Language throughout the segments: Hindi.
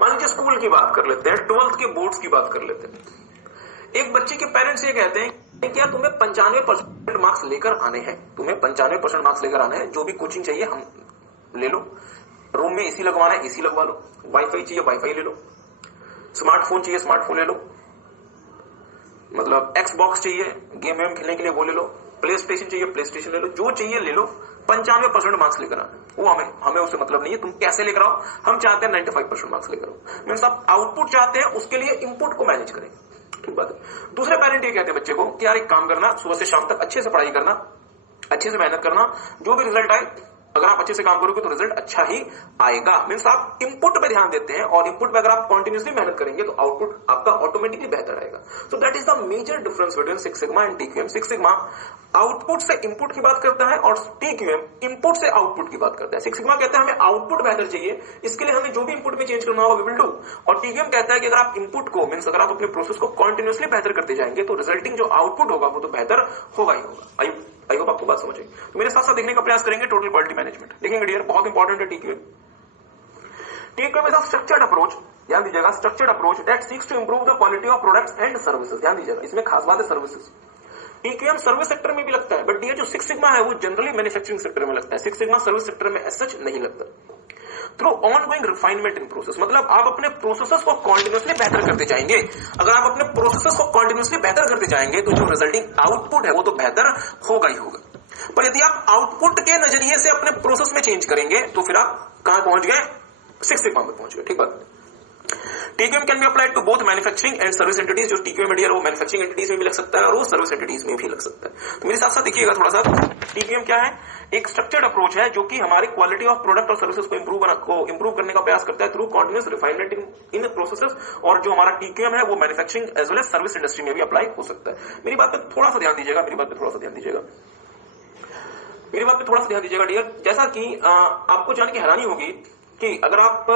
मान लीजिए स्कूल की बात कर लेते हैं, 12th के बोर्ड्स की बात कर लेते हैं। एक बच्चे के पेरेंट्स ये कहते हैं क्या तुम्हें 95% मार्क्स लेकर आने हैं, तुम्हें 95% मार्क्स लेकर आने हैं, जो भी कोचिंग चाहिए हम ले लो, रूम में एसी लगवाना है एसी लगवा लो, वाईफाई चाहिए वाईफाई ले लो, स्मार्टफोन चाहिए स्मार्टफोन ले लो, मतलब एक्सबॉक्स चाहिए गेम वेम खेलने के लिए वो ले लो, प्ले स्टेशन चाहिए प्ले स्टेशन ले लो, जो चाहिए ले लो, 95% मार्क्स लेकर आना। वो हमें उससे मतलब नहीं है तुम कैसे लेकर आओ, हम चाहते हैं 95% मार्क्स लेकर आओ। मीन्स आप आउटपुट चाहते हैं, उसके लिए इनपुट को मैनेज करें। ठीक बात है। दूसरे पेरेंट ये कहते हैं बच्चे को कि यार एक काम करना, सुबह से शाम तक अच्छे से पढ़ाई करना, अच्छे से मेहनत करना, जो भी रिजल्ट आए अगर आप अच्छे से काम करोगे तो रिजल्ट अच्छा ही आएगा। मीन्स आप इनपुट पे ध्यान देते हैं और इनपुट पे अगर आप कंटिन्यूअसली मेहनत करेंगे तो आउटपुट आपका ऑटोमेटिकली बेहतर आएगा। So that is the major difference between six sigma and TQM. Six sigma output से इनपुट की बात करता है और टीक्यूएम इनपुट से आउटपुट की बात करता है। सिक्स सिग्मा कहता है हमें आउटपुट बेहतर चाहिए, इसके लिए हमें जो भी इनपुट में चेंज करना होगा वी विल डू। और टीक्यूएम कहता है कि अगर आप इनपुट को मीन्स अगर आप अपने प्रोसेस को कंटिन्यूअसली बेहतर करते जाएंगे तो रिजल्टिंग जो आउटपुट होगा वो तो बेहतर होगा ही होगा। आई होप आपको बात समझ आई। तो मेरे साथ साथ देखने का प्रयास करेंगे टोटल क्वालिटी मैनेजमेंट। देखेंगे डियर, बहुत इंपॉर्टेंट है TQM. TQM is a structured approach, ध्यान दीजिएगा, structured approach that seeks to improve the quality of products and services. ध्यान दीजिएगा, इसमें खास बात है सर्विसेज। टीक्यूएम सर्विस सेक्टर में भी लगता है, बट डियर जो सिक्स सिग्मा है वो जनरली मैन्युफैक्चरिंग सेक्टर में लगता है। सिक्स सिग्मा सर्विस सेक्टर में एज सच नहीं लगता। Through ongoing refinement in process, मतलब आप अपने प्रोसेसेस को कंटिन्यूअसली बेहतर करते जाएंगे। अगर आप अपने प्रोसेसेस को कंटिन्यूअसली बेहतर करते जाएंगे तो जो रिजल्टिंग आउटपुट है वो तो बेहतर होगा ही होगा। पर यदि आप आउटपुट के नजरिए से अपने प्रोसेस में चेंज करेंगे तो फिर आप कहां पहुंच गए, सिक्स सिग्मा में पहुंच गए। ठीक बात। TQM can be applied to both manufacturing and service entities. जो टीक्यूएम है वो मैन्युफैक्चरिंग एंटिटीज में भी लग सकता है और वो सर्विस एंटिटीज में भी लग सकता है। तो मेरे साथ साथ देखिएगा थोड़ा सा, टीक्यूएम क्या है, एक स्ट्रक्चर्ड अप्रोच है जो कि हमारी क्वालिटी ऑफ प्रोडक्ट और सर्विसेज को इंप्रूव करने का प्रयास करता है through continuous refinement in processes. और जो हमारा टीक्यूएम है वो manufacturing as well as service industry में भी अप्लाई हो सकता है। मेरी बात पे थोड़ा सा ध्यान दीजिएगा, मेरी बात पे थोड़ा सा ध्यान दीजिएगा, मेरी बात पे थोड़ा सा ध्यान दीजिएगा डियर। जैसा कि आपको जान के हैरानी होगी कि अगर आप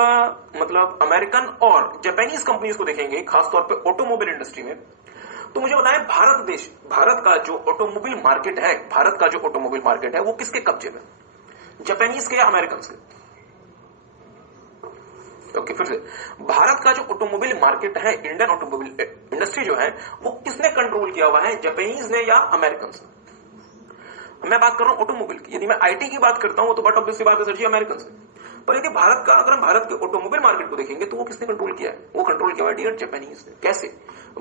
मतलब अमेरिकन और जापानीज कंपनीज को देखेंगे खासतौर पे ऑटोमोबाइल इंडस्ट्री में, तो मुझे बताएं भारत का जो ऑटोमोबाइल मार्केट है, भारत का जो ऑटोमोबाइल मार्केट है वो किसके कब्जे में, जापानीज के या अमेरिकन के? ओके, फिर से, भारत का जो ऑटोमोबाइल मार्केट है, इंडियन ऑटोमोबाइल इंडस्ट्री जो है वो किसने कंट्रोल किया हुआ है, जापानीज ने या अमेरिकन ने? मैं बात कर रहा हूं ऑटोमोबाइल की। यदि मैं आईटी की बात करता हूं तो बट ऑब्वियसली बात है सर जी अमेरिकन से। पर यदि अगर हम भारत के ऑटोमोबाइल मार्केट को देखेंगे तो वो किसने कंट्रोल किया है, वो कंट्रोल किया हुआ है डियर जापानीज ने। कैसे?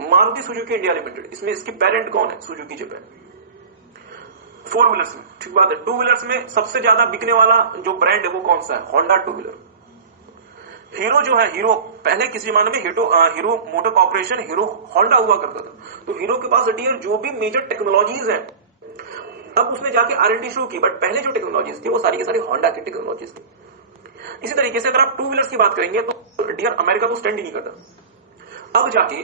मारुति सुजुकी इंडिया लिमिटेड, इसमें इसकी पेरेंट कौन है, सुजुकी जापान। फोर व्हीलर्स में, ठीक बात है, टू व्हीलर्स में सबसे ज्यादा बिकने वाला जो ब्रांड है वो कौन सा है, होंडा टू व्हीलर। हीरो जो है, हीरो पहले किसी जमाने में hero motor corporation hero Honda हुआ करता था। तो हीरो के पास डियर जो भी मेजर टेक्नोलॉजीज है, अब उसने जाके R&D शुरू की, बट पहले जो टेक्नोलॉजीज थी वो सारी की सारी होंडा की टेक्नोलॉजीज थी। इसी तरीके से अगर आप टू व्हीलर्स की बात करेंगे तो डियर अमेरिका तो स्टैंड ही नहीं करता। अब जाके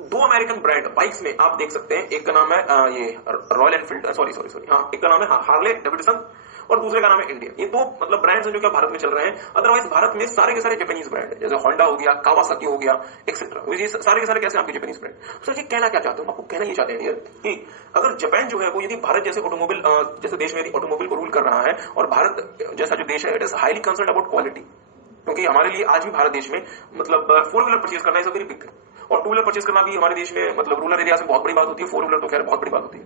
दो अमेरिकन ब्रांड बाइक्स में आप देख सकते हैं, एक का नाम है ये रॉयल एनफील्ड, सॉरी हाँ, एक का नाम है हार्ले डेविडसन और दूसरे का नाम है इंडिया। ये दो मतलब ब्रांड्स हैं जो क्या भारत में चल रहे हैं। अदरवाइज भारत में सारे के सारे जापानीज ब्रांड है, जैसे होंडा हो गया, कावासाकी हो गया, एक्सेट्रा। ये सारे के सारे कैसे आपके जापानीज ब्रांड। सर जी कहना क्या चाहते हो, आपको कहना ये चाहते हैं डियर कि अगर जापान जो है वो यदि भारत जैसे ऑटोमोबाइल जैसे देश में यदि ऑटोमोबाइल को रूल कर रहा है और भारत जैसा जो देश है it is highly concern about quality, क्योंकि हमारे लिए आज भी भारत देश में मतलब फोर व्हीलर परचेज करना is a very big thing और टू व्हीलर परचेज करना भी हमारे देश में मतलब रूरल एरिया में बहुत बड़ी बात होती है। फोर व्हीलर तो खैर बहुत बड़ी बात होती है,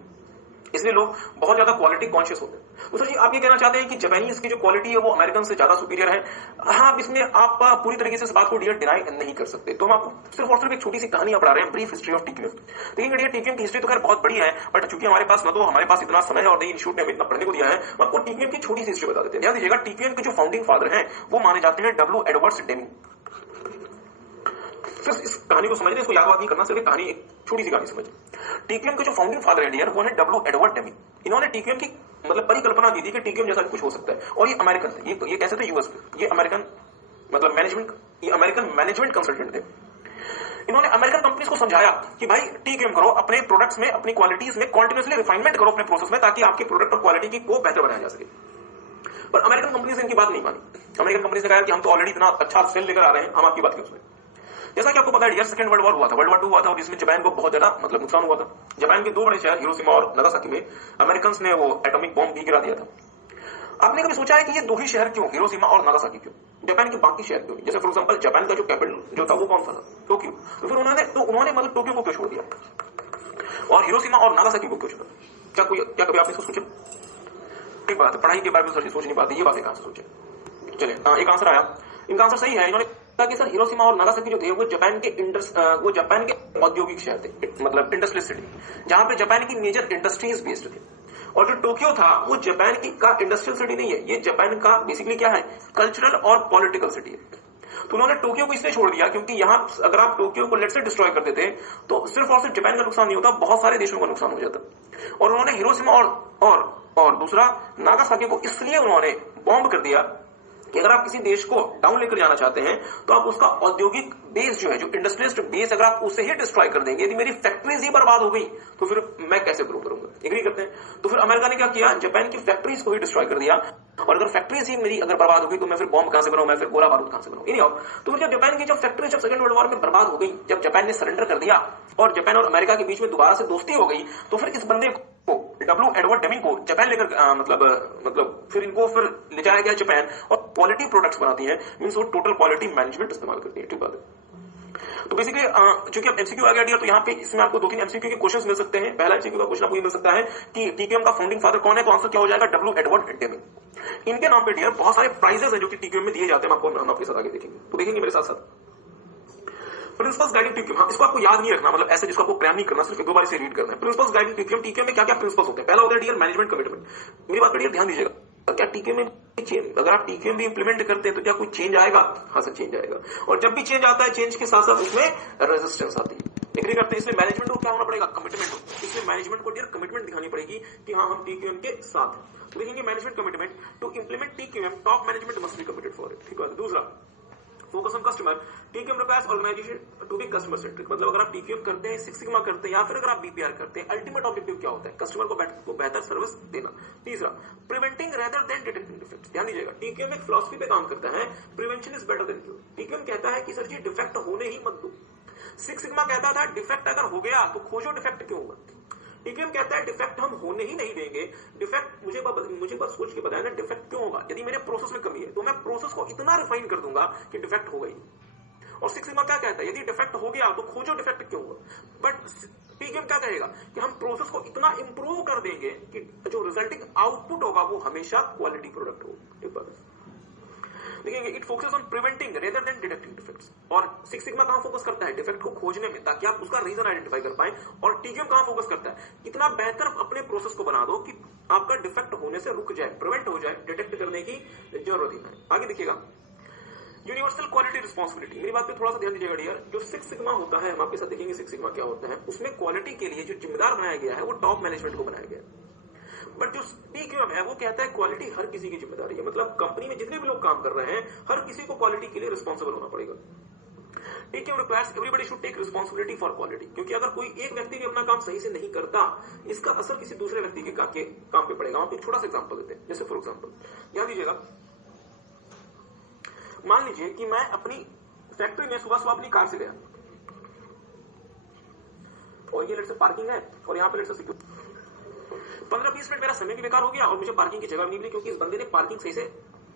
इसलिए लोग बहुत ज्यादा क्वालिटी कॉन्शियस होते हैं। तो सर जी आप ये कहना चाहते हैं कि जापानीज की जो क्वालिटी है वो अमेरिकन से ज्यादा सुपीरियर है। हाँ, इसमें आप पूरी तरीके से इस बात को डियर डिनाई नहीं कर सकते। तो हम आपको सिर्फ और सिर्फ एक छोटी सी कहानी पढ़ा रहे हैं, ब्रीफ हिस्ट्री ऑफ टीक्यूएम। देखिए डियर टीक्यूएम की हिस्ट्री तो खैर बहुत बड़ी है, बट चूंकि हमारे पास न तो हमारे पास इतना समय है और नई इंस्टीट्यूट ने हमें इतना पढ़ने को दिया है, हम आपको टीक्यूएम की छोटी सी हिस्ट्री बता देते हैं। ध्यान दीजिएगा, टीक्यूएम के जो फाउंडिंग फादर हैं वो माने जाते हैं W. Edwards Deming. सिर्फ इस कहानी को समझने, इसको याद नहीं करना, सिर्फ कहानी एक छोटी सी कहानी समझिए। टीक्यूएम के जो फाउंडिंग फादर है डियर वो है W. Edward Deming. इन्होंने टीक्यूएम की मतलब परिकल्पना दी थी कि टीक्यूएम जैसा कुछ हो सकता है, और ये अमेरिकन थे, ये कैसे थे, यूएस में, ये अमेरिकन मतलब मैनेजमेंट, ये अमेरिकन मैनेजमेंट कंसल्टेंट थे। इन्होंने अमेरिकन कंपनीज को समझाया कि भाई टीक्यूएम करो, अपने प्रोडक्ट्स में अपनी क्वालिटीज में कंटिन्यूअसली रिफाइनमेंट करो अपने प्रोसेस में, ताकि आपके प्रोडक्ट और क्वालिटी की को बेहतर बनाया जा सके। पर अमेरिकन कंपनीज ने इनकी बात नहीं मानी। अमेरिकन कंपनीज ने कहा कि हम तो ऑलरेडी इतना अच्छा सेल लेकर आ रहे हैं, हम आपकी बात क्यों सुने। जैसा कि आपको पता है यार, सेकंड वर्ल्ड वॉर हुआ था, वर्ल्ड वॉर 2 हुआ था और इसमें जापान को बहुत ज्यादा मतलब नुकसान हुआ था। जापान के दो बड़े शहर हिरोशिमा और नागासाकी में अमेरिकन ने वो एटॉमिक बॉम्ब भी गिरा दिया था। आपने कभी सोचा है कि ये दो ही शहर क्यों, हिरोशिमा और नागासाकी क्यों, जापान के बाकी शहर क्यों? जैसे फॉर एग्जांपल जापान का जो कैपिटल जो था वो कौन सा था? टोक्यो। तो फिर उन्होंने मतलब टोक्यो को क्यों छोड़ दिया और हिरोशिमा और नागासाकी को क्यों छोड़ा? क्या कभी आपने सोचा? ठीक बात है, पढ़ाई के बारे में सर सोच नहीं पाते, ये बातें कहां से सोचे? चलिए एक आंसर आया, इनका आंसर सही है। इन्होंने कहा कि सर हिरोशिमा और नागासाकी जो थे वो जापान के औद्योगिक शहर थे, मतलब इंडस्ट्रियल सिटी, जहां पे जापान की मेजर इंडस्ट्रीज बेस्ड थी। और जो टोक्यो था वो जापान की का इंडस्ट्रियल सिटी नहीं है, ये जापान का बेसिकली क्या है, कल्चरल और पॉलिटिकल सिटी है। तो उन्होंने टोक्यो को इसलिए छोड़ दिया क्योंकि यहां अगर आप टोक्यो को लेट से डिस्ट्रॉय कर देते तो सिर्फ और सिर्फ जापान का नुकसान नहीं होता, बहुत सारे देशों का नुकसान हो जाता। और उन्होंने हिरोशिमा और दूसरा नागासाकी को इसलिए उन्होंने बॉम्ब कर दिया कि अगर आप किसी देश को डाउन लेकर जाना चाहते हैं तो आप उसका औद्योगिक बेस जो है, जो इंडस्ट्रियलिस्ट बेस, अगर आप उसे ही डिस्ट्रॉय कर देंगे, यदि मेरी फैक्ट्रीज ही बर्बाद हो गई तो फिर मैं कैसे ग्रो करूंगा? एग्री करते हैं? तो फिर अमेरिका ने क्या किया, जापान की फैक्ट्रीज को ही डिस्ट्रॉय कर दिया। और अगर फैक्ट्रीज ही मेरी अगर बर्बाद हो गई तो मैं फिर बॉम्ब कहां से बनाऊं, मैं फिर गोला बारूद कहां से बनाऊं? इन्हीं और तो जब जापान की जब फैक्ट्री जब सेकंड वर्ल्ड वॉर में बर्बाद हो गई, जब जापान ने सरेंडर कर दिया और जापान और अमेरिका के बीच में दोबारा से दोस्ती हो गई, तो फिर इस बंदे को डब्ल्यू एडवर्ड डेमिंग को जापान लेकर मतलब फिर इनको फिर ले जाया गया जापान, और क्वालिटी प्रोडक्ट्स बनाती है, मींस वो टोटल क्वालिटी मैनेजमेंट इस्तेमाल करती है। ठीक बात है। तो बेसिकली चूंकि अब एमसीक्यू आ गया डियर, तो यहाँ पे इसमें आपको 2-3 एमसीक्यू के क्वेश्चंस मिल सकते हैं। पहला एमसीक्यू का क्वेश्चन आपको ये मिल सकता है कि टीक्यूएम का फाउंडिंग फादर कौन है? तो आंसर क्या हो जाएगा, डब्ल्यू एडवर्ड डेमिंग। इनके नाम पे डियर बहुत सारे प्राइजेस है जो कि टीक्यूएम में दिए जाते हैं, हम आपके साथ आगे देखेंगे। तो देखेंगे मेरे साथ साथ प्रिंसिपल्स गाइडिंग टीक्यूएम। हाँ, इसको आपको याद नहीं रखना, मतलब ऐसे जिसको आपको क्रैम नहीं करना, सिर्फ दो बार इसे रीड करना है। प्रिंसिपल्स गाइडिंग टीक्यूएम, टीक्यूएम में क्या क्या प्रिंसिपल्स होते हैं? पहला होता है डियर मैनेजमेंट कमिटमेंट। मेरी बात पर डियर ध्यान दीजिएगा, क्या टीक्यूएम में अगर आप टीक्यूएम भी इंप्लीमेंट करते हैं तो क्या कोई चेंज आएगा? हाँ सर, चेंज आएगा। और जब भी चेंज आता है, चेंज के साथ साथ उसमें रेजिस्टेंस आती है। एग्री करते हैं? इसलिए मैनेजमेंट को क्या होना पड़ेगा, कमिटमेंट। इसलिए मैनेजमेंट को डियर कमिटमेंट दिखानी पड़ेगी कि हाँ हम टीक्यूएम के साथ हैं। तो देखेंगे management commitment to implement TQM, top management must be committed for it. ठीक है। दूसरा focus on customer, TQM requires organisation to be customer centric. मतलब अगर आप टीक्यूएम करते हैं, सिक्स सिग्मा करते हैं, या फिर अगर आप बीपीआर करते हैं, अल्टीमेट ऑब्जेक्टिव क्या होता है, कस्टमर को बेहतर सर्विस देना। तीसरा preventing rather than detecting defects. ध्यान दीजिएगा, टीक्यूएम एक फिलॉसफी पे काम करता है, prevention is better than cure. TQM कहता है कि सर जी डिफेक्ट होने ही मत दो। सिक्स सिग्मा कहता था डिफेक्ट अगर हो गया तो खोजो डिफेक्ट क्यों हुआ। टीक्यूएम कहता है डिफेक्ट हम होने ही नहीं देंगे। डिफेक्ट मुझे बस सोच के बताया ना डिफेक्ट क्यों होगा। यदि मेरे प्रोसेस में कमी है तो मैं प्रोसेस को इतना रिफाइन कर दूंगा कि डिफेक्ट होगा ही। और सिक्स सिग्मा क्या कहता है, यदि डिफेक्ट हो गया तो खोजो डिफेक्ट क्यों हुआ। बट टीक्यूएम क्या कहेगा कि हम प्रोसेस को इतना इंप्रूव कर देंगे कि जो रिजल्टिंग आउटपुट होगा वो हमेशा क्वालिटी प्रोडक्ट होगा। देखिए, it focuses on preventing rather than detecting defects. और सिक्स सिग्मा कहां फोकस करता है, डिफेक्ट को खोजने में, ताकि आप उसका रीजन आइडेंटिफाई कर पाए। और टीक्यूएम कहां फोकस करता है, इतना बेहतर अपने प्रोसेस को बना दो कि आपका डिफेक्ट होने से रुक जाए, प्रिवेंट हो जाए, डिटेक्ट करने की जरूरत ही नहीं। आगे देखिएगा यूनिवर्सल क्वालिटी रिस्पॉन्सिबिलिटी। मेरी बात पे थोड़ा सा ध्यान दीजिएगा डियर। जो सिक्स सिग्मा होता है, हम आपके साथ देखेंगे सिक्स सिग्मा क्या होता है। उसमें क्वालिटी के लिए जो जिम्मेदार बनाया गया है वो टॉप मैनेजमेंट को बनाया गया है। बट जो टीक्यूएम है वो कहता है क्वालिटी हर किसी की जिम्मेदारी है। मतलब कंपनी में जितने भी लोग काम कर रहे हैं, हर किसी को क्वालिटी के लिए रिस्पॉन्सिबल होना पड़ेगा। TQM requires everybody should take responsibility for quality. क्योंकि अगर कोई एक व्यक्ति भी अपना काम सही से नहीं करता, इसका असर किसी दूसरे व्यक्ति के काम पे पड़ेगा। आप एक छोटा सा एग्जांपल देते हैं। जैसे फॉर एग्जांपल ध्यान दीजिएगा, मान लीजिए कि मैं अपनी फैक्ट्री में सुबह अपनी कार से गया और ये लेट से पार्किंग है और यहाँ पे लेट से सिक्योरिटी, 15-20 मिनट मेरा समय भी बेकार हो गया और मुझे पार्किंग की जगह भी नहीं मिली, क्योंकि इस बंदे ने पार्किंग सही से,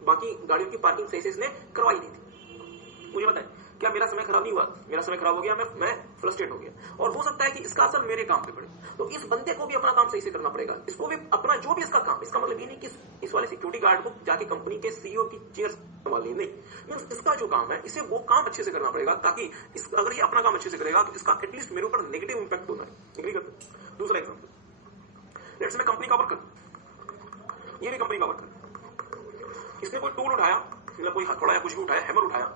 बाकी गाड़ियों की पार्किंग सही से इसने करवाई नहीं थी। मुझे बताएं, क्या मेरा समय खराब नहीं हुआ? मेरा समय खराब हो गया, मैं फ्रस्ट्रेट हो गया, और हो सकता है कि इसका असर मेरे काम पे पड़े। तो इस बंदे को भी अपना काम सही से करना पड़ेगा। इसको भी अपना जो भी इसका काम, इसका मतलब ये नहीं कि इस वाले सिक्योरिटी गार्ड को जाके कंपनी के सीईओ की चेयर संभालनी, नहीं। मींस इसका जो काम है इसे वो काम अच्छे से करना पड़ेगा, ताकि अगर ये अपना काम अच्छे से करेगा तो इसका एटलीस्ट मेरे ऊपर नेगेटिव इंपैक्ट होना है। एग्री करते? दूसरा एग्जांपल, लेट्स मैं कंपनी का वर्कर, ये भी कंपनी का वर्कर, इसने कोई टूल उठाया, मतलब कोई हथौड़ा या कुछ भी उठाया, हैमर उठाया,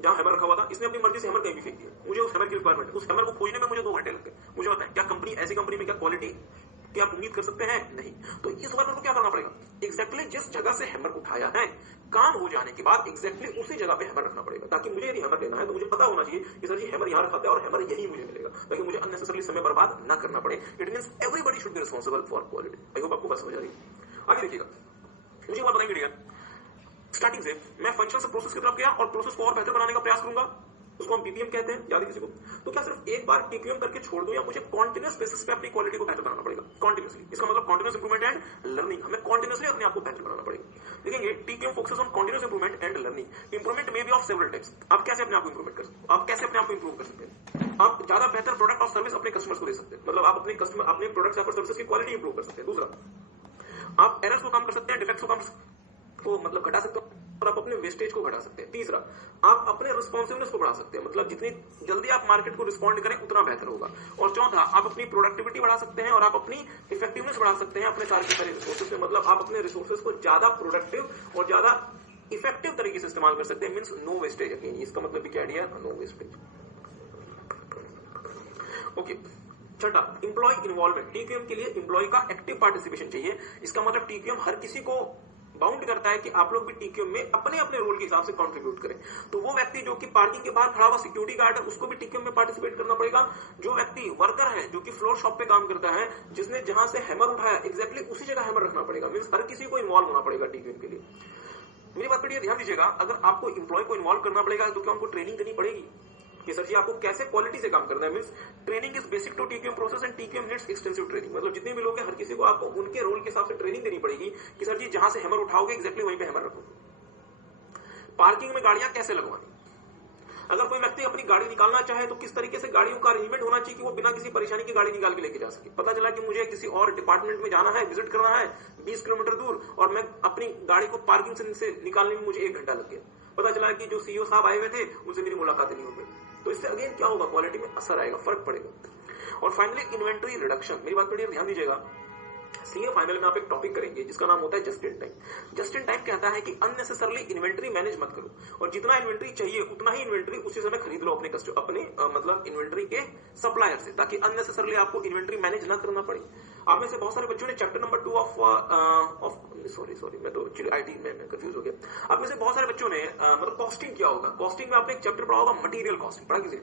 जहां हैमर रखा हुआ था, इसने अपनी मर्जी से हैमर कहीं भी फेंक दिया। मुझे उस हैमर की रिक्वायरमेंट है, उस हैमर को खोजने में मुझे 2 घंटे लग गए। मुझे बताएं, क्या कंपनी, ऐसी कंपनी में क्या क्वालिटी की आप उम्मीद कर सकते हैं? नहीं। तो इस वर्कर को क्या करना पड़ेगा, एग्जैक्टली जिस जगह से हैमर उठाया है, काम हो जाने के बाद एग्जैक्टली उसी जगह पे हैमर रखना पड़ेगा, ताकि मुझे यदि हैमर लेना है तो मुझे पता होना चाहिए कि सर जी हैमर यहाँ रखा था और हैमर यही मुझे मिलेगा, ताकि मुझे अननेसेसरली समय बर्बाद ना करना पड़े। It means everybody should be responsible for quality. I hope आपको बात समझ आ रही है। आगे देखिएगा, मुझे बात बताएंगे डियर, स्टार्टिंग से मैं फंक्शन से प्रोसेस की तरफ गया और प्रोसेस को और बेहतर बनाने का प्रयास करूंगा। उसको हम पीपीएम कहते हैं, याद है किसी को? तो क्या सिर्फ एक बार पीपीएम करके छोड़ दूं या मुझे कॉन्टिन्यूस बेसिस पे अपनी क्वालिटी को बेहतर बनाना पड़ेगा? कॉन्टिन्यूसली, इसका मतलब कॉन्टिन्यूस इंप्रूवमेंट एंड लर्निंग। हमें कॉन्टिन्यूसली अपने आप को बेहतर बनाना पड़ेगा। देखेंगे TPM focuses on continuous improvement and learning. Improvement may be of several types. आप कैसे अपने आप को इंप्रूवमेंट कर सकते हो? आप कैसे अपने आप को इंप्रूव कर सकते हैं? आप ज्यादा बेहतर प्रोडक्ट और सर्विस अपने कस्टमर्स को दे सकते हैं, मतलब आप अपने प्रोडक्ट्स या सर्विसेज की क्वालिटी इंप्रूव कर सकते हैं। दूसरा, आप एरर्स को कम कर सकते हैं, डिफेक्ट्स को मतलब घटा सकते हो और आप अपने वेस्टेज को घटा सकते हैं। तीसरा, आप अपने रिस्पॉन्सिवनेस को बढ़ा सकते हैं, मतलब जितनी जल्दी आप मार्केट को रिस्पॉन्ड करें उतना बेहतर होगा। और चौथा, आप अपनी प्रोडक्टिविटी बढ़ा सकते हैं और आप अपनी इफेक्टिवनेस बढ़ा सकते हैं अपने सारे के सारे रिसोर्सेज में, मतलब आप अपने रिसोर्सेज को ज्यादा प्रोडक्टिव और ज्यादा इफेक्टिव तरीके से इस्तेमाल कर सकते हैं। Means no wastage. अगेन इसका मतलब भी क्या आइडिया? No wastage. ओके, छठा, इंप्लॉय इन्वॉल्वमेंट। टीक्यूएम के लिए इंप्लॉय का एक्टिव पार्टिसिपेशन चाहिए। इसका मतलब टीक्यूएम हर किसी को बाउंड करता है कि आप लोग भी टीक्यूएम में अपने अपने रोल के हिसाब से कंट्रीब्यूट करें। तो वो व्यक्ति जो कि पार्किंग के बाहर खड़ा हुआ सिक्योरिटी गार्ड है, उसको भी टीक्यूएम में पार्टिसिपेट करना पड़ेगा। जो व्यक्ति वर्कर है, जो कि फ्लोर शॉप पे काम करता है, जिसने जहां से हैमर उठाया एग्जैक्टली उसी जगह हैमर रखना पड़ेगा। मींस हर किसी को इन्वॉल्व होना पड़ेगा टीक्यूएम के लिए। मेरी बात पर ध्यान दीजिएगा, अगर आपको इंप्लॉय को इन्वॉल्व करना पड़ेगा तो क्या उनको ट्रेनिंग करनी पड़ेगी कि सर जी आपको कैसे क्वालिटी से काम करना है? Means training is basic to TQM process and TQM needs extensive training. मतलब जितने भी लोग हैं हर किसी को आपको उनके रोल के हिसाब से ट्रेनिंग देनी पड़ेगी कि सर जी जहां से हैमर उठाओगे एग्जैक्टली वहीं पे हैमर रखो। पार्किंग में गाड़ियां कैसे लगवानी? अगर कोई व्यक्ति अपनी गाड़ी निकालना चाहे तो किस तरीके से गाड़ियों का अरेंजमेंट होना चाहिए कि वो बिना किसी परेशानी की गाड़ी निकाल के लेके जा सके। पता चला कि मुझे किसी और डिपार्टमेंट में जाना है, विजिट करना है 20 किलोमीटर दूर, और मैं अपनी गाड़ी को पार्किंग से निकालने में मुझे 1 घंटा लग गया। पता चला कि जो सीईओ साहब आए हुए थे उनसे मेरी मुलाकात नहीं हो गई। तो इससे अगेन क्या होगा? क्वालिटी में असर आएगा, फर्क पड़ेगा। और फाइनली इन्वेंटरी रिडक्शन। मेरी बात पर ध्यान दीजिएगा, सीए फाइनल में आप एक टॉपिक करेंगे जिसका नाम होता है just in time. Just in time कहता है कि अननेसेसरली इन्वेंटरी मैनेज मत करो, और जितना इन्वेंटरी चाहिए उतना ही इन्वेंटरी उसी समय खरीद लो अपने मतलब इन्वेंटरी के सप्लायर से, ताकि अननेसेसरली आपको इन्वेंटरी मैनेज ना करना पड़े। आप में से बहुत सारे बच्चों ने चैप्टर नंबर 2 ऑफ सॉरी मैं तो एक्चुअली आईटी में कंफ्यूज हो गया। आप में से बहुत सारे बच्चों ने मतलब कॉस्टिंग किया होगा। कॉस्टिंग में आपने एक चैप्टर पढ़ा होगा मटेरियल कॉस्टिंग। पढ़ा किसी?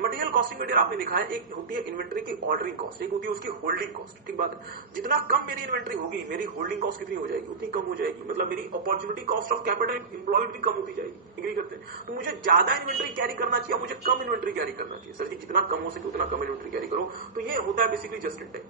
मटेरियल कॉस्टिंग में आपने देखा है एक होती है इन्वेंटरी की ऑर्डरिंग कॉस्ट, एक होती है उसकी होल्डिंग कॉस्ट। ठीक बात है। जितना कम मेरी इन्वेंटरी होगी, मेरी होल्डिंग कॉस्ट कितनी हो जाएगी? उतनी कम हो जाएगी। मतलब मेरी opportunity cost of capital employed भी कम होती जाएगी। एग्री करते हैं? तो मुझे ज्यादा इन्वेंटरी कैरी करना चाहिए, मुझे कम इन्वेंटरी कैरी करना चाहिए। सर जी जितना कम हो सके उतना कम इन्वेंटरी कैरी करो। तो ये होता है बेसिकली जस्ट इन टाइम।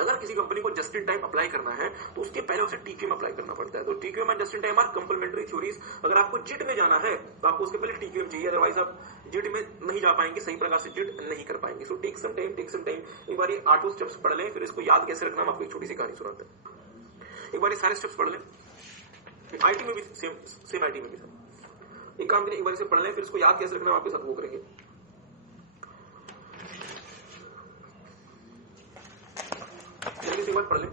अगर किसी कंपनी को जस्ट इन टाइम अप्लाई करना है तो उसके पहले उसे टीक्यूएम अप्लाई करना पड़ता है। तो TQM and just in time are complementary theories. अगर आपको जिट में जाना है तो आपको उसके पहले टीक्यूएम चाहिए, अदरवाइज आप जिट में नहीं जा पाएंगे, सही प्रकार से जिट नहीं कर पाएंगे। So take some time. एक बार ये 8 स्टेप्स पढ़ लें, फिर इसको याद कैसे रखना, हम आपको एक छोटी सी कहानी सुनाते हैं। एक बार ये सारे स्टेप्स पढ़ लें। आईटी में भी सेम आईटी में भी एक काम करें, एक बार इसे पढ़ लें, फिर इसको याद कैसे रखना हम आपके साथ वो करेंगे। एक बार पढ़ लें,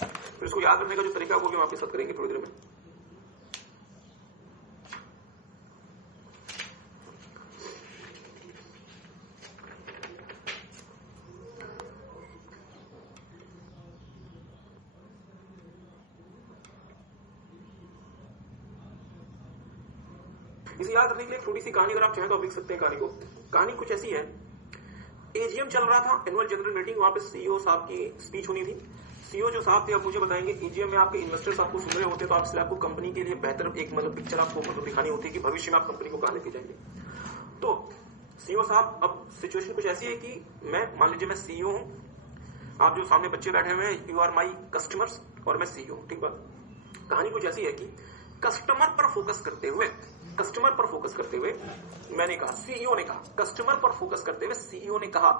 फिर इसको याद रखने का जो तरीका है वो भी हम आपके साथ करेंगे थोड़ी देर में। इसे याद रखने के लिए छोटी सी कहानी अगर आप चाहें तो आप लिख सकते हैं कहानी को। कहानी कुछ ऐसी है, एजीएम चल रहा था, एनुअल जनरल मीटिंग, वहां पे सीईओ साहब की स्पीच होनी थी। सीईओ जो साहब थे, आप मुझे बताएंगे, एजीएम में आपके इन्वेस्टर्स आपको सुन रहे होते, तो आपको कंपनी के लिए बेहतर एक मतलब पिक्चर आपको मतलब दिखानी होती है कि भविष्य में आप कंपनी को कहां लेके जाएंगे। तो सीईओ साहब, अब सिचुएशन कुछ ऐसी है कि मैं मान लीजिए मैं सीईओ हूं, आप जो सामने बच्चे बैठे हुए हैं, यू आर माई कस्टमर्स और मैं सीईओ हूं। ठीक बात। कहानी कुछ ऐसी है कि कस्टमर पर फोकस करते हुए मैंने कहा, सीईओ ने कहा, कस्टमर पर फोकस करते हुए सीईओ ने कहा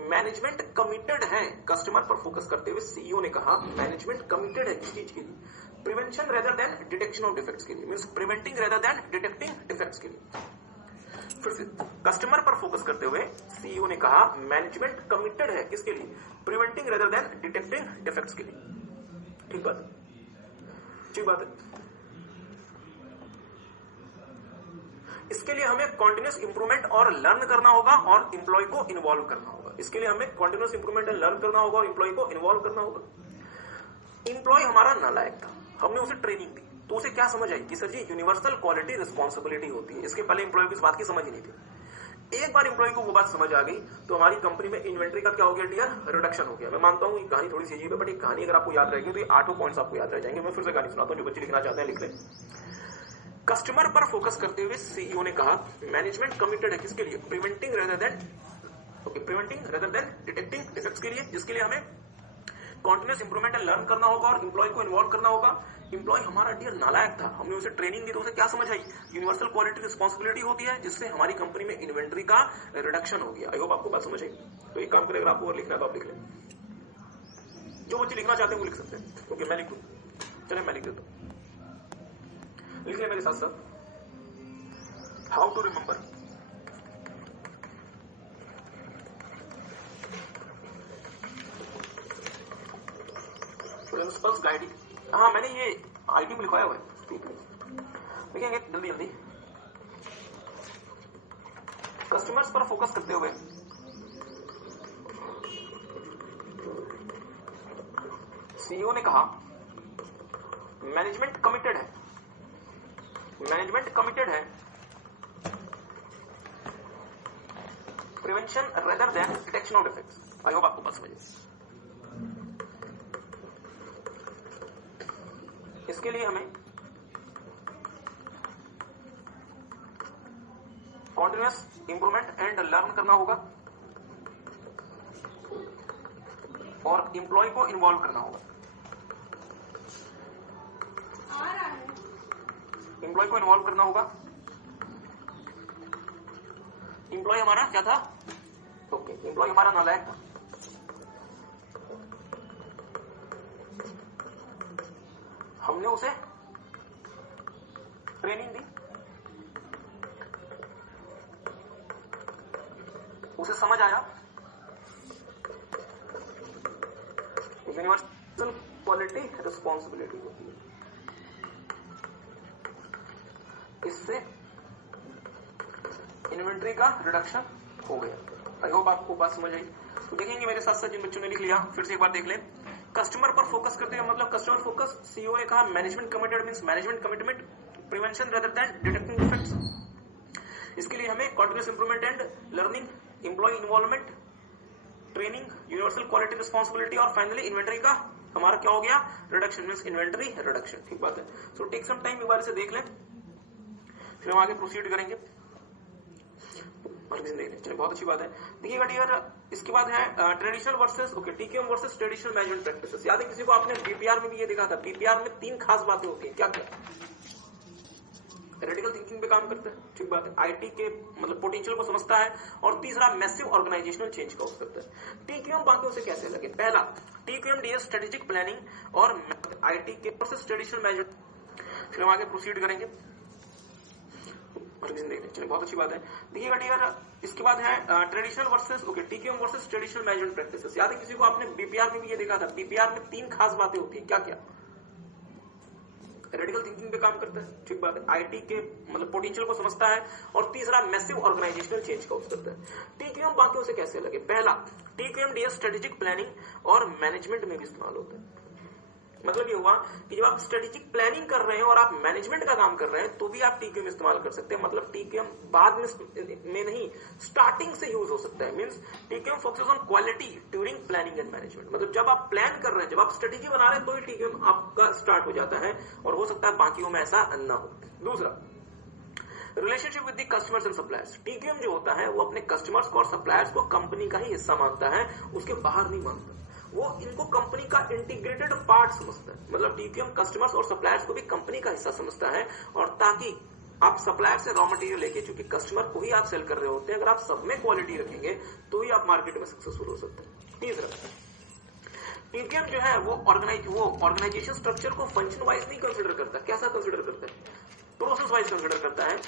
मैनेजमेंट कमिटेड है। कस्टमर पर फोकस करते हुए सीईओ ने कहा मैनेजमेंट कमिटेड है किस चीज के लिए? Prevention rather then detection of defects के लिए। Means preventing rather than detecting defects के लिए। फिर से, कस्टमर पर फोकस करते हुए सीईओ ने कहा मैनेजमेंट कमिटेड है किसके लिए? Preventing rather than detecting defects के लिए। ठीक बात है, ठीक बात है। इसके लिए हमें कॉन्टिन्यूस इंप्रूवमेंट और लर्न करना होगा और इंप्लॉय को इन्वॉल्व करना होगा। इसके लिए हमें कॉन्टिन्यूस इंप्रूवमेंट एंड लर्न करना होगा और इंप्लॉय को इन्वॉल्व करना होगा। इंप्लॉय हमारा नालायक था, हमने उसे ट्रेनिंग दी, तो उसे क्या समझ आई कि सर जी यूनिवर्सल क्वालिटी रिस्पॉन्सिबिलिटी होती है। इसके पहले इंप्लॉय को इस बात की समझ ही नहीं थी। एक बार इंप्लॉय को वो बात समझ आ गई तो हमारी कंपनी में इन्वेंट्री का क्या हो गया डियर? रिडक्शन हो गया। मैं मानता हूं ये कहानी थोड़ी सी अजीब है, बट ये कहानी अगर आपको याद रहेगी तो ये 8 पॉइंट्स आपको याद रह जाएंगे। मैं फिर से कहानी सुनाता हूं, जो बच्चे लिखना चाहते हैं लिख लें। कस्टमर पर फोकस करते हुए सीईओ ने कहा मैनेजमेंट कमिटेड है किसके लिए, preventing rather than detecting defects के लिए, जिसके लिए हमें कॉन्टिन्यूस इंप्रूवमेंट एंड लर्न करना होगा और एम्प्लॉय को इन्वॉल्व करना होगा। एम्प्लॉय हमारा डियर नालायक था, हमने उसे ट्रेनिंग दी तो उसे क्या समझ आई, यूनिवर्सल क्वालिटी रिस्पांसिबिलिटी होती है जिससे हमारी कंपनी में इन्वेंट्री का रिडक्शन हो गया। आई होप आपको बात समझ आई। तो एक काम करें, अगर आपको और लिखना है तो आप लिख लें, जो बच्चे लिखना चाहते हैं वो लिख सकते हैं। ओके मैं लिखूं, चले मैं लिख देता हूं, लिख लें मेरे साथ साथ। How to remember principles guiding. हाँ मैंने ये आईटी में लिखवाया हुआ है, देखेंगे जल्दी जल्दी। कस्टमर्स पर फोकस करते हुए सीईओ ने कहा मैनेजमेंट कमिटेड है prevention rather then detection of defects. I hope आपको बात समझ। इसके लिए हमें कॉन्टिन्यूस इंप्रूवमेंट एंड लर्न करना होगा और एम्प्लॉय को इन्वॉल्व करना होगा। एम्प्लॉय को इन्वॉल्व करना होगा। एम्प्लॉय हमारा क्या था, ओके एम्प्लॉय हमारा नालायक था, हमने उसे ट्रेनिंग दी, उसे समझ आया, यूनिवर्सल क्वालिटी रिस्पॉन्सिबिलिटी होती है, इससे इन्वेंट्री का रिडक्शन हो गया। आई होप आपको बात समझ आई। तो देखेंगे मेरे साथ साथ जिन बच्चों ने लिख लिया फिर से एक बार देख लें। कस्टमर पर फोकस करते हैं मतलब कस्टमर फोकस, सीईओ ने कहा management committed means management commitment prevention rather than detecting defects. इसके लिए हमें continuous improvement and learning, employee involvement, training, universal quality responsibility और फाइनली इन्वेंट्री का हमारा क्या हो गया, रिडक्शन मींस इन्वेंट्री रिडक्शन। ठीक बात है। सो टेक सम टाइम, एक बार इसे देख लें फिर हम आगे प्रोसीड करेंगे। चलिए बहुत अच्छी बात है। देखिएगा डियर, इसके बाद है traditional versus TKM versus traditional management practices. याद है किसी को, आपने बीपीआर में भी ये देखा था, बीपीआर में 3 खास बातें होती है। क्या क्या, रेडिकल थिंकिंग पे काम करता है, ठीक बात है, आईटी के मतलब पोटेंशियल को समझता है, और तीसरा मैसिव ऑर्गेनाइजेशनल चेंज का हो सकता है। टीक्यूएम बाकियों से कैसे लगे, पहला टीक्यूएम डीएस स्ट्रेटेजिक प्लानिंग और आईटी के वर्सेस ट्रेडिशनल मैनेजमेंट। फिर हम आगे प्रोसीड करेंगे। चलिए बहुत अच्छी बात है। देखिएगा डियर, इसके बाद है traditional versus TKM versus traditional management practices. याद है किसी को, आपने बीपीआर में भी ये देखा था, बीपीआर में 3 खास बातें होती है। क्या क्या, रेडिकल थिंकिंग पे काम करता है, ठीक बात है, आईटी के मतलब पोटेंशियल को समझता है, और तीसरा मैसिव ऑर्गेनाइजेशनल चेंज का हो सकता है। टीक्यूएम बाकियों से कैसे लगे, पहला टीक्यूएम डीएस स्ट्रेटेजिक प्लानिंग और मैनेजमेंट में भी इस्तेमाल होता है। मतलब ये हुआ कि जब आप स्ट्रेटेजिक प्लानिंग कर रहे हैं और आप मैनेजमेंट का काम कर रहे हैं तो भी आप टीक्यूएम इस्तेमाल कर सकते हैं। मतलब टीक्यूएम बाद में नहीं, स्टार्टिंग से यूज हो सकता है। Means TQM focuses on quality during planning and management. मतलब जब आप प्लान कर रहे हैं, जब आप स्ट्रेटेजी बना रहे हैं तो ही टीक्यूएम आपका स्टार्ट हो जाता है, और हो सकता है बाकियों में ऐसा न हो। दूसरा, relationship with the customers and suppliers. TQM जो होता है वो अपने कस्टमर्स को और सप्लायर्स को कंपनी का ही हिस्सा मानता है, उसके बाहर नहीं मानता। वो इनको कंपनी का इंटीग्रेटेड पार्ट समझता है। मतलब टीक्यूएम कस्टमर्स और सप्लायर्स को भी कंपनी का हिस्सा समझता है, और ताकि आप सप्लायर से रॉ मटेरियल लेके, चूंकि कस्टमर को ही आप सेल कर रहे होते हैं, अगर आप सब में क्वालिटी रखेंगे तो ही आप मार्केट में सक्सेसफुल हो सकते हैं। तीसरा, टीक्यूएम जो है वो ऑर्गेनाइजेशन स्ट्रक्चर को फंक्शन वाइज नहीं कंसिडर करता। कैसा कंसिडर करता है, प्रोसेस वाइज कंसिडर करता है।